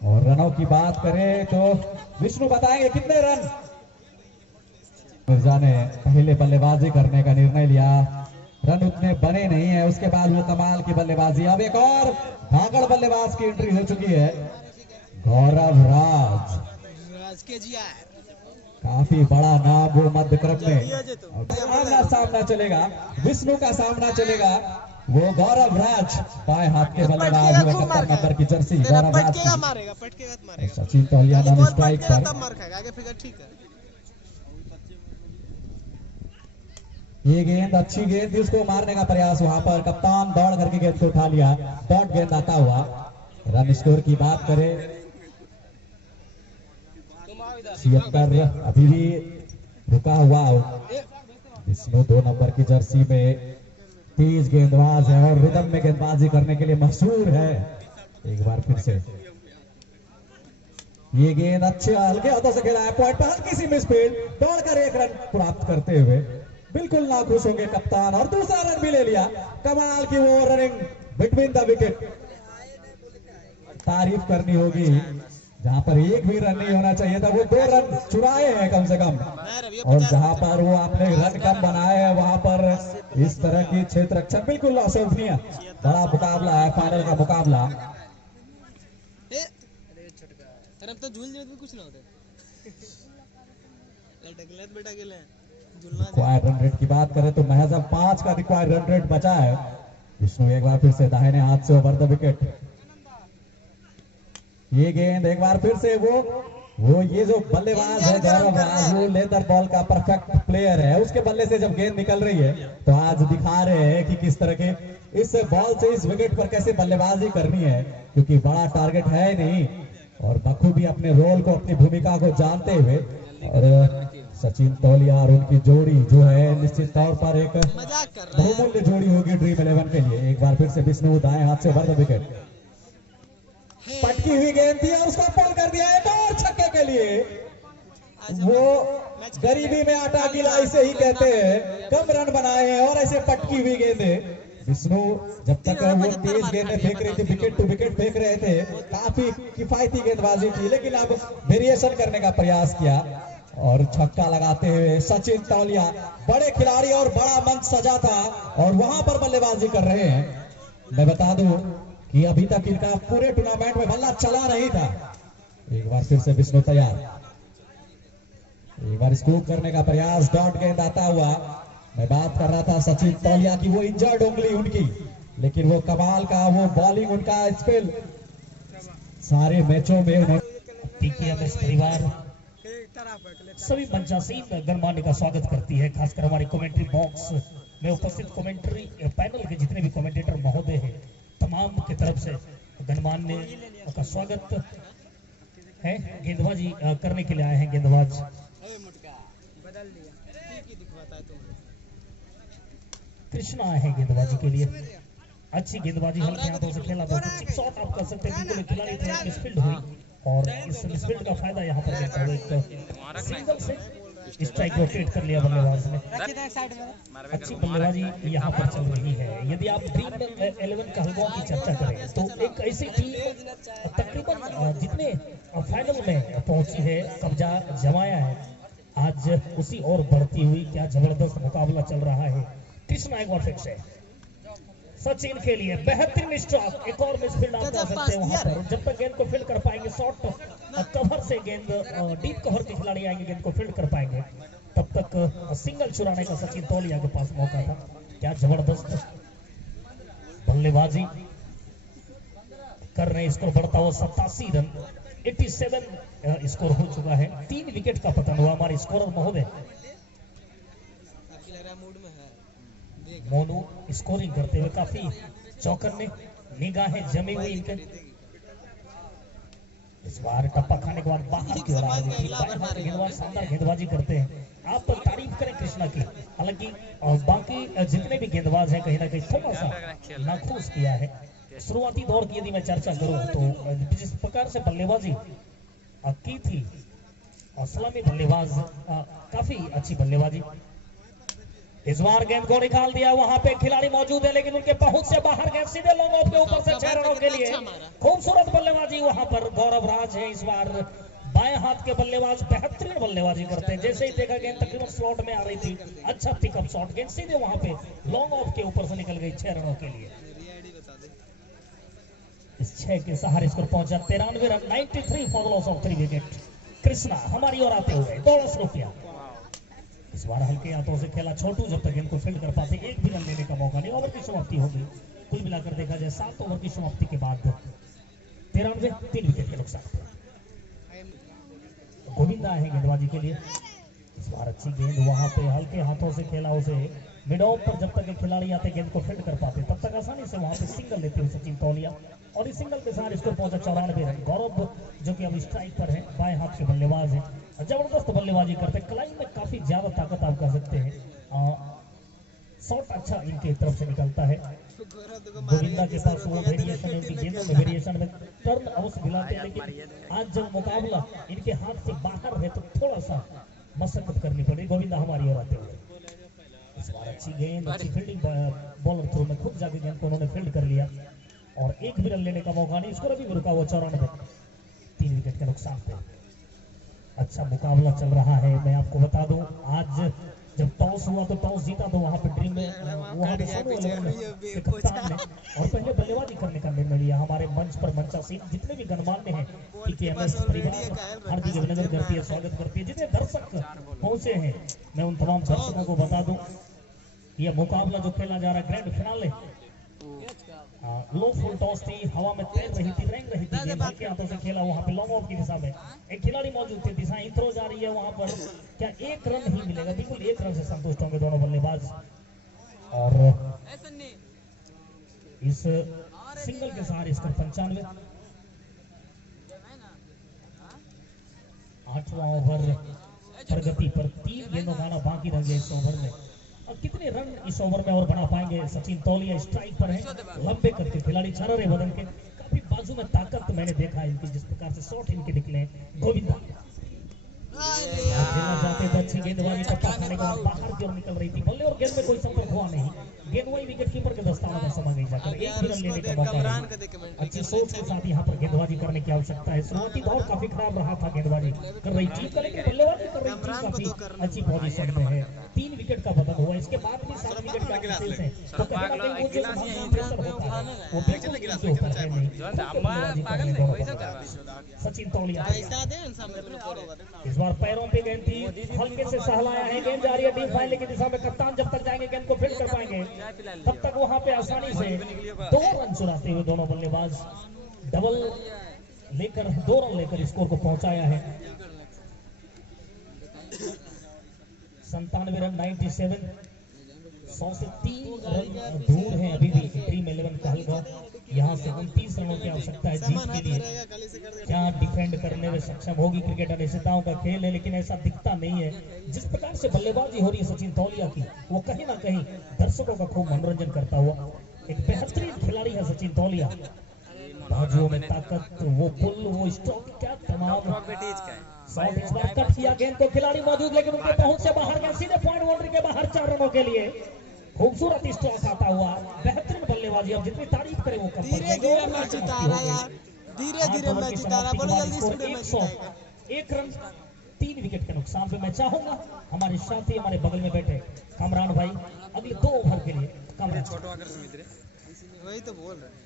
और रनों की बात करें तो विष्णु बताएंगे कितने रन। मिर्जा ने पहले बल्लेबाजी करने का निर्णय लिया, रन उतने बने नहीं है, उसके बाद वो कमाल की बल्लेबाजी। अब एक और भागड़ बल्लेबाज की एंट्री हो चुकी है, गौरव राज। काफी बड़ा नाम वो मध्य क्रम में। सामना चलेगा, विष्णु का सामना चलेगा, वो गौरव राज बाएं हाथ के बल्लेबाज, 71 नंबर की जर्सी गौरव राज। सचिन तौलिया नॉन स्ट्राइक पर। ये गेंद अच्छी गेंद थी, उसको मारने का प्रयास वहां पर कप्तान दौड़ करके गेंद को उठा लिया, डॉट गेंद आता हुआ। रन स्कोर की बात करें 76 अभी भी रुका हुआ। विष्णु 2 नंबर की जर्सी में तेज गेंदबाज है और रिदम में गेंदबाजी करने के लिए मशहूर है। एक बार फिर से ये गेंद अच्छे हल्के हाथों से खेला है, पॉइंट पर हल्की सी मिसफील्ड, दौड़कर 1 रन प्राप्त करते हुए बिल्कुल ना खुश होंगे कप्तान, और दूसरा रन भी ले लिया। कमाल की वो रनिंग बिटवीन द विकेट, तारीफ करनी होगी। जहां पर एक भी रन नहीं होना चाहिए था, वो 2 रन चुराए हैं कम से कम। और जहां पर वो आपने रन कम बनाए हैं वहां पर इस तरह की क्षेत्र रक्षण बिल्कुल अशोभनीय। बड़ा मुकाबला है, फाइनल का मुकाबला। तो झूल भी कुछ ना होते। बेटा के लिए रिक्वायर्ड रन रेट की बात करें तो महज अब 5 का रिक्वायर्ड रन रेट बचा है। विष्णु एक बार फिर से दाहिने हाथ से ओवर द विकेट। ये गेंद एक बार फिर से वो ये जो बल्लेबाज है गौरव राज, वो लेदर बॉल का परफेक्ट प्लेयर है। उसके बल्ले से जब गेंद निकल रही है तो आज दिखा रहे हैं कि किस तरह के इस बॉल से इस विकेट पर कैसे बल्लेबाजी करनी है, क्योंकि बड़ा टारगेट है नहीं और बखूबी अपने रोल को, अपनी भूमिका को जानते हुए। और सचिन तौलिया और उनकी जोड़ी जो है निश्चित तौर पर एक बहुमूल्य जोड़ी होगी ड्रीम 11 के लिए। एक बार फिर से विष्णु दाएं हाथ से भर विकेट, पटकी हुई गेंद थी और उसको पुल कर दिया एक और छक्के के लिए। वो गरीबी में आटा गिला इसे ही कहते हैं, कम रन बनाए हैं और ऐसे पटकी हुई गेंदें। विष्णु जब तक वो तेज गेंदें फेंक रही थी, विकेट टू विकेट फेंक रहे थे, काफी किफायती गेंदबाजी थी, लेकिन अब वेरिएशन करने का प्रयास किया और छक्का लगाते हुए सचिन तौलिया। बड़े खिलाड़ी और बड़ा मंच सजा था और वहां पर बल्लेबाजी कर रहे हैं। मैं बता दूं कि अभी तक इनका पूरे टूर्नामेंट में बल्ला चला नहीं था। एक बार फिर से विष्णु तैयार, एक बार स्कूप करने का प्रयास, डॉट गेंद आता हुआ। मैं बात कर रहा था सचिन तौलिया की, वो इंजर्ड उंगली उनकी, लेकिन वो कमाल का वो बॉलिंग, उनका स्पिल सारे मैचों में उन्होंने। टीकेएमएस परिवार सभी मंचासीन गणमान्य का स्वागत करती है, खासकर हमारे कमेंट्री बॉक्स में उपस्थित कमेंट्री पैनल के जितने भी कमेंटेटर महोदय हैं तमाम की तरफ से गणमान्य का स्वागत है। गेंदबाजी करने के लिए आए हैं गेंदबाज बदल दिया ठीक ही दिखवाता है तुमको। कृष्णा आए हैं गेंदबाजी के लिए। अच्छी गेंदबाजी हल्के हाथों से खेला तो चिप शॉट आप कर सकते हैं, बिल्कुल खिलाड़ी थोड़ा मिसफील्ड हुई और इस मिसफील्ड का फायदा यहाँ पर लेते हुए एक सिंगल से स्ट्राइक रोटेट कर लिया बल्लेबाज ने। अच्छी बल्लेबाजी यहाँ पर चल रही है। यदि आप ड्रीम 11 कहलगांव की चर्चा करें तो एक ऐसी टीम तकरीबन जितने फाइनल में पहुंची है, कब्जा जमाया है, आज उसी और बढ़ती हुई क्या जबरदस्त मुकाबला चल रहा है। कृष्णा एक बार फिर से सचिन के लिए बेहतरीन स्ट्रोक, एक और मिसफील्ड आप जा सकते हैं वहां पर। जब तक गेंद को फील्ड कर पाएंगे, शॉर्ट कवर से गेंद डीप कवर के खिलाड़ी आएंगे, गेंद को फील्ड कर पाएंगे, तब तक सिंगल चुराने का सचिन तौलिया के पास मौका था। क्या जबरदस्त बल्लेबाजी कर रहे हैं। स्कोर बढ़ता हुआ 87 रन, 87 स्कोर हो चुका है। 3 विकेट का पतन हुआ। हमारे स्कोरर महोदय मूड में है, मोनू स्कोरिंग करते हुए काफी चौकन्ने, निगाहें जमी हुई इनके। इस बार टप्पा खाने के बाद बाहर की ओर आ रही थी। गेंदबाज शानदार गेंदबाजी करते हैं। आप तो तारीफ करें कृष्णा की। हालांकि बाकी जितने भी गेंदबाज हैं कहीं ना कहीं थोड़ा सा नाखुश किया है। शुरुआती दौर की यदि मैं चर्चा करूं तो जिस प्रकार से बल्लेबाजी की थी, असलामी बल्लेबाज काफी अच्छी बल्लेबाजी। इस बार गेंद को निकाल दिया, वहां पे खिलाड़ी मौजूद है लेकिन उनके पहुंच से बाहर गेंद सीधे लॉन्ग ऑफ के ऊपर से 6 रनों के लिए खूबसूरत बल्लेबाजी वहां पर गौरव राज है। इस बार बाएं हाथ के बल्लेबाज बेहतरीन बल्लेबाजी करते हैं। जैसे ही देखा गेंद तकरीबन स्लॉट में आ रही थी, अच्छा पिकअप शॉट, गेंद सीधे वहां पे लॉन्ग ऑफ के ऊपर से निकल गई 6 रनों के लिए। इस 6 के सहारे स्कोर पहुंचा 93 run, 93 for loss of 3 wicket. Krishna हमारी ओर आते हुए दौड़ा शुरू किया। इस बार हल्के हाथों से खेला छोटू, जब तक इनको फील्ड कर पाते एक भी रन लेने का मौका नहीं। ओवर की समाप्ति होगी। कुल मिलाकर देखा जाए 7 ओवर की समाप्ति के बाद 93, 3 विकेट के नुकसान। गोविंदा है गेंदबाजी के लिए। इस बार अच्छी गेंद वहां पे हल्के हाथों से खेला, उसे मिड ऑफ पर जब तक खिलाड़ी आते गेंद को फील्ड कर पाते तब तक आसानी से वहां पे सिंगल लेते हुए सचिन तौलिया, और इस सिंगल के साथ स्कोर पहुंचा 94 रन। गौरव जो कि अब स्ट्राइक पर है, बाएं हाथ के बल्लेबाज हैं, जबरदस्त बल्लेबाजी करते। क्लाइंब में काफी ज्यादा ताकत आप कह सकते हैं। शॉट अच्छा इनके तरफ से निकलता है। गोविंदा के पास वो वेरिएशन है, उनकी गेंदों में वेरिएशन में टर्न अवश्य दिलाते हैं, लेकिन आज जब मुकाबला इनके हाथ से बाहर है तो थोड़ा सा मशक्कत करनी पड़ी। गोविंदा हमारी ओर आते हुए इस बार अच्छी गेंद, अच्छी फील्डिंग, बॉलर थ्रो में खुद जाके गेंद को उन्होंने फील्ड कर लिया और एक भी रन लेने का मौका नहीं। स्कोर अभी भी रुका हुआ 94, 3 विकेट के नुकसान पे। अच्छा मुकाबला चल रहा है। मैं आपको बता दूं, आज जब टॉस हुआ तो टॉस जीता तो वहां पे ड्रीम में वहां पे सोनू अग्रवाल के कप्तान ने और पहले बल्लेबाजी करने का निर्णय लिया। हमारे मंच पर मंचासीन जितने भी गणमान्य हैं, पीकेएमएस परिवार हार्दिक अभिनंदन करती है, स्वागत करती है। जितने दर्शक पहुंचे हैं, मैं उन तमाम दर्शकों को बता दूं, यह मुकाबला जो खेला जा रहा है ग्रैंड फिनाले, लो फुल टॉस थी, हवा में तैर रही थी, रेंग रही थी, गेंद हल्के हाथों से खेला। वहां पे लॉन्ग ऑफ की दिशा में एक खिलाड़ी मौजूद थे, दिशा थ्रो जा रही है, वहां पर क्या 1 रन ही मिलेगा? बिल्कुल 1 रन से संतुष्ट होंगे दोनों बल्लेबाज। और इस सिंगल के सहारे स्कोर 95, 8वां ओवर प्रगति पर 3 गेंदों का आना बाकी रह गया इस ओवर में। और कितने रन इस ओवर में और बना पाएंगे? सचिन तौलिया स्ट्राइक पर है, लंबे करके खिलाड़ी छररे बदन के, काफी बाजू में ताकत मैंने देखा इनकी, जिस प्रकार से शॉट इनके निकले। गोविंदा खेलना चाहते थे, अच्छी गेंदबाजी टप्पा खाने के बाद बाहर की ओर निकल रही थी, बल्ले और गेंद में कोई संपर्क हुआ नहीं। गेंद वही विकेट कीपर के दस्ताने में समा गई जाकर, एक भी रन लेने का मौका नहीं। अच्छी सोच के साथ यहाँ पर गेंदबाजी करने की आवश्यकता है। शुरुआती दौर काफी खराब रहा था गेंदबाजी कर रही टीम का, लेकिन बल्लेबाजी कर रही टीम काफी अच्छी पोजीशन में है। 3 विकेट का पतन हुआ, इसके बाद भी 7 विकेट का शेष है, तो कहीं ना कहीं वो जो प्रेशर होता है वो बिल्कुल इनके ऊपर है नहीं। सचिन तौलिया इस बार पैरों पे गेंद थी, हल्के से सहलाया है, गेंद जा रही है डीप फाइनल की दिशा में। कप्तान जब तक जाएंगे गेंद को फील्ड कर पाएंगे तब तक वहां पे आसानी से 2 रन चुराते हुए दोनों बल्लेबाज डबल लेकर 2 रन लेकर स्कोर को पहुंचाया है। 97 रन, 97 100 से 3 रन दूर है अभी भी ड्रीम 11 कहलगांव। यहाँ से 29 रनों की आवश्यकता है जीत के लिए। क्या डिफेंड करने में सक्षम होगी क्रिकेट अनिश्चितताओं का खेल है, लेकिन ऐसा दिखता नहीं है। जिस प्रकार से बल्लेबाजी हो रही है सचिन तौलिया की, वो कहीं ना कहीं दर्शकों का खूब मनोरंजन करता हुआ एक बेहतरीन खिलाड़ी है सचिन तौलिया। बाजुओं में ताकत, वो पुल, वो स्ट्रोक, क्या तमाम शॉट। इस बार कट किया गेंद को, खिलाड़ी मौजूद लेकिन उनके पहुंच से बाहर गए, सीधे पॉइंट बाउंड्री के बाहर 4 रनों के लिए। खूबसूरत स्ट्रोक आता हुआ, बेहतरीन बल्लेबाजी। अब जितनी तारीफ करें वो कम पड़ जाएगी। धीरे-धीरे मैच जिता रहा यार, धीरे-धीरे मैच जिता रहा, बड़ी जल्दी स्पीड में मैच जिताएगा। 1 रन 3 विकेट के नुकसान पे मैं चाहूंगा हमारे साथी हमारे बगल में बैठे कामरान भाई अगले 2 ओवर के लिए कामरान। वही तो बोल रहे हैं,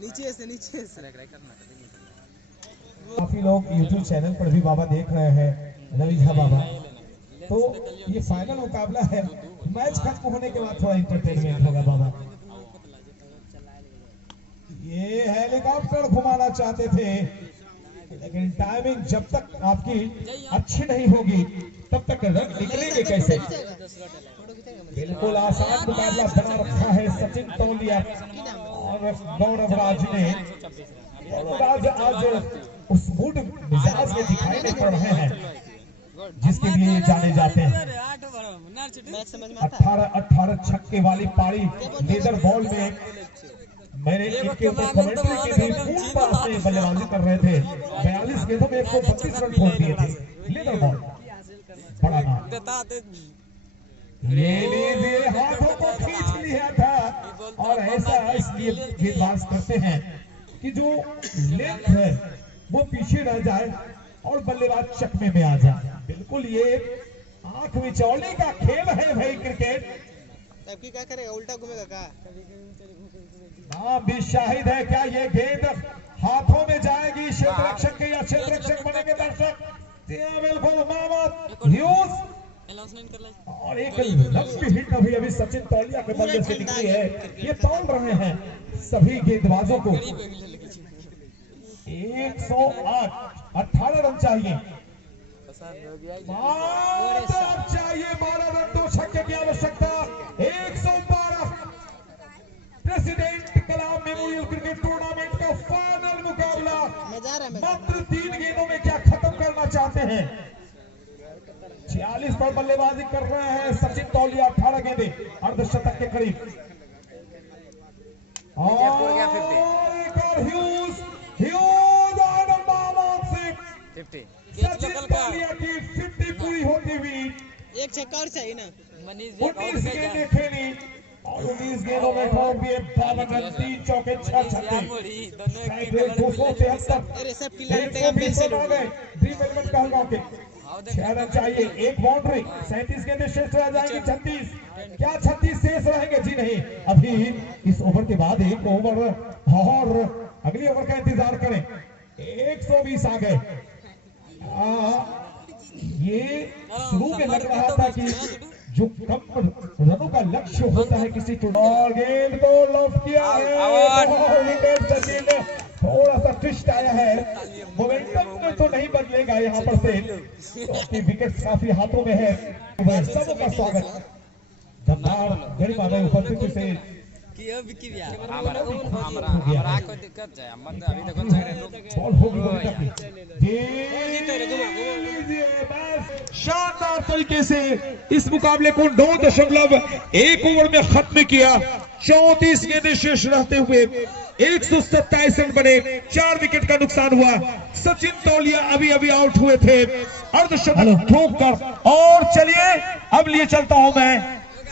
नीचे से काफी लोग YouTube चैनल पर भी बाबा देख रहे हैं, ललित झा बाबा। तो ये फाइनल मुकाबला है, मैच खत्म होने के बाद थोड़ा इंटरटेनमेंट होगा बाबा। ये हेलीकॉप्टर घुमाना चाहते थे, लेकिन टाइमिंग जब तक आपकी अच्छी नहीं होगी तब तक रन निकलेंगे कैसे। बिल्कुल आसान मुकाबला बना रखा है सचिन तौलिया और गौरव राज ने। गौरव राज आज उस मूड मिजाज में दिखाई नहीं पड़ रहे हैं जिसके लिए जाने जाते हैं। 18 छक्के वाली पारी लेदर बॉल में मैंने इनके ऊपर कमेंट्री की थी, फूल पास से बल्लेबाजी कर रहे थे। 42 गेंदों में 132 रन ठोक दिए थे। लेदर बॉल बड़ा नाम। ये लीजिए, हाथों को खींच लिया था और ऐसा इसलिए गेंदबाज करते हैं कि जो लेंथ है वो पीछे रह जाए और बल्लेबाज चकमे में आ जाए। बिल्कुल ये आंख मिचौली का खेल है भाई क्रिकेट। तब की क्या करेगा, उल्टा घूमेगा क्या? नाम भी शाहिद है। क्या ये गेंद हाथों में जाएगी क्षेत्र रक्षक के या क्षेत्र रक्षक बनेंगे दर्शक? बिल्कुल मोहम्मद ह्यूज और एक लंबी हिट अभी सचिन तौलिया के बल्ले से निकली है। ये तौल रहे हैं सभी गेंदबाजों को। 108 18 रन चाहिए, चाहिए 12 रन, 2 छक्के की आवश्यकता। 112 प्रेसिडेंट कलाम मेमोरियल क्रिकेट टूर्नामेंट का फाइनल मुकाबला मात्र 3 गेंदों में क्या खत्म करना चाहते हैं। 46 पर बल्लेबाजी कर रहे हैं सचिन तौलिया, 18 गेंदे अर्धशतक के करीब। और एक और ह्यूज सचिन तौलिया की 50 पूरी होती हुई। एक छक्का और चाहिए ना। 19 गेंदें खेली और 19 गेंदों में ठोक दिए 52 रन, 3 चौके 6 छक्के। 273 अरे सब की 120 रन आ गए ड्रीम 11 कहलगांव के। 6 रन चाहिए, 1 बाउंड्री। 37 गेंदें शेष रह जाएंगी। 36 क्या 36 शेष रहेंगे? जी नहीं, अभी इस ओवर के बाद 1 ओवर और अगली ओवर का इंतजार करें। 120 आ गए। ये शुरू में लग रहा था कि जो कम रनों का लक्ष्य होता है किसी टूर्नामेंट, गेंद को लॉफ किया है विकेट। सचिन थोड़ा सा ट्विस्ट आया है, मोमेंटम में तो नहीं बदलेगा यहाँ पर से क्योंकि विकेट काफी हाथों में है। सबका स्वागत दमदार गरिमा में उपस्थिति से। शानदार तरीके से इस मुकाबले को 9.1 ओवर में खत्म किया। 34 गेंदें शेष रहते हुए 127 रन बने, 4 विकेट का नुकसान हुआ। सचिन तौलिया अभी अभी आउट हुए थे अर्धशतक ठोककर। और चलिए अब लिए चलता हूं मैं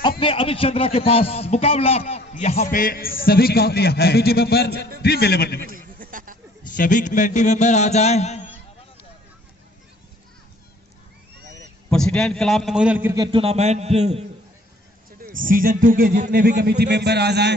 अपने अमित चंद्रा के पास। मुकाबला यहाँ पे सभी कमेटी मेंबर ड्रीम 11 में सभी कमेटी मेंबर आ जाए। प्रेसिडेंट कलाम मेमोरियल क्रिकेट टूर्नामेंट सीजन 2 के जितने भी कमेटी मेंबर आ जाए।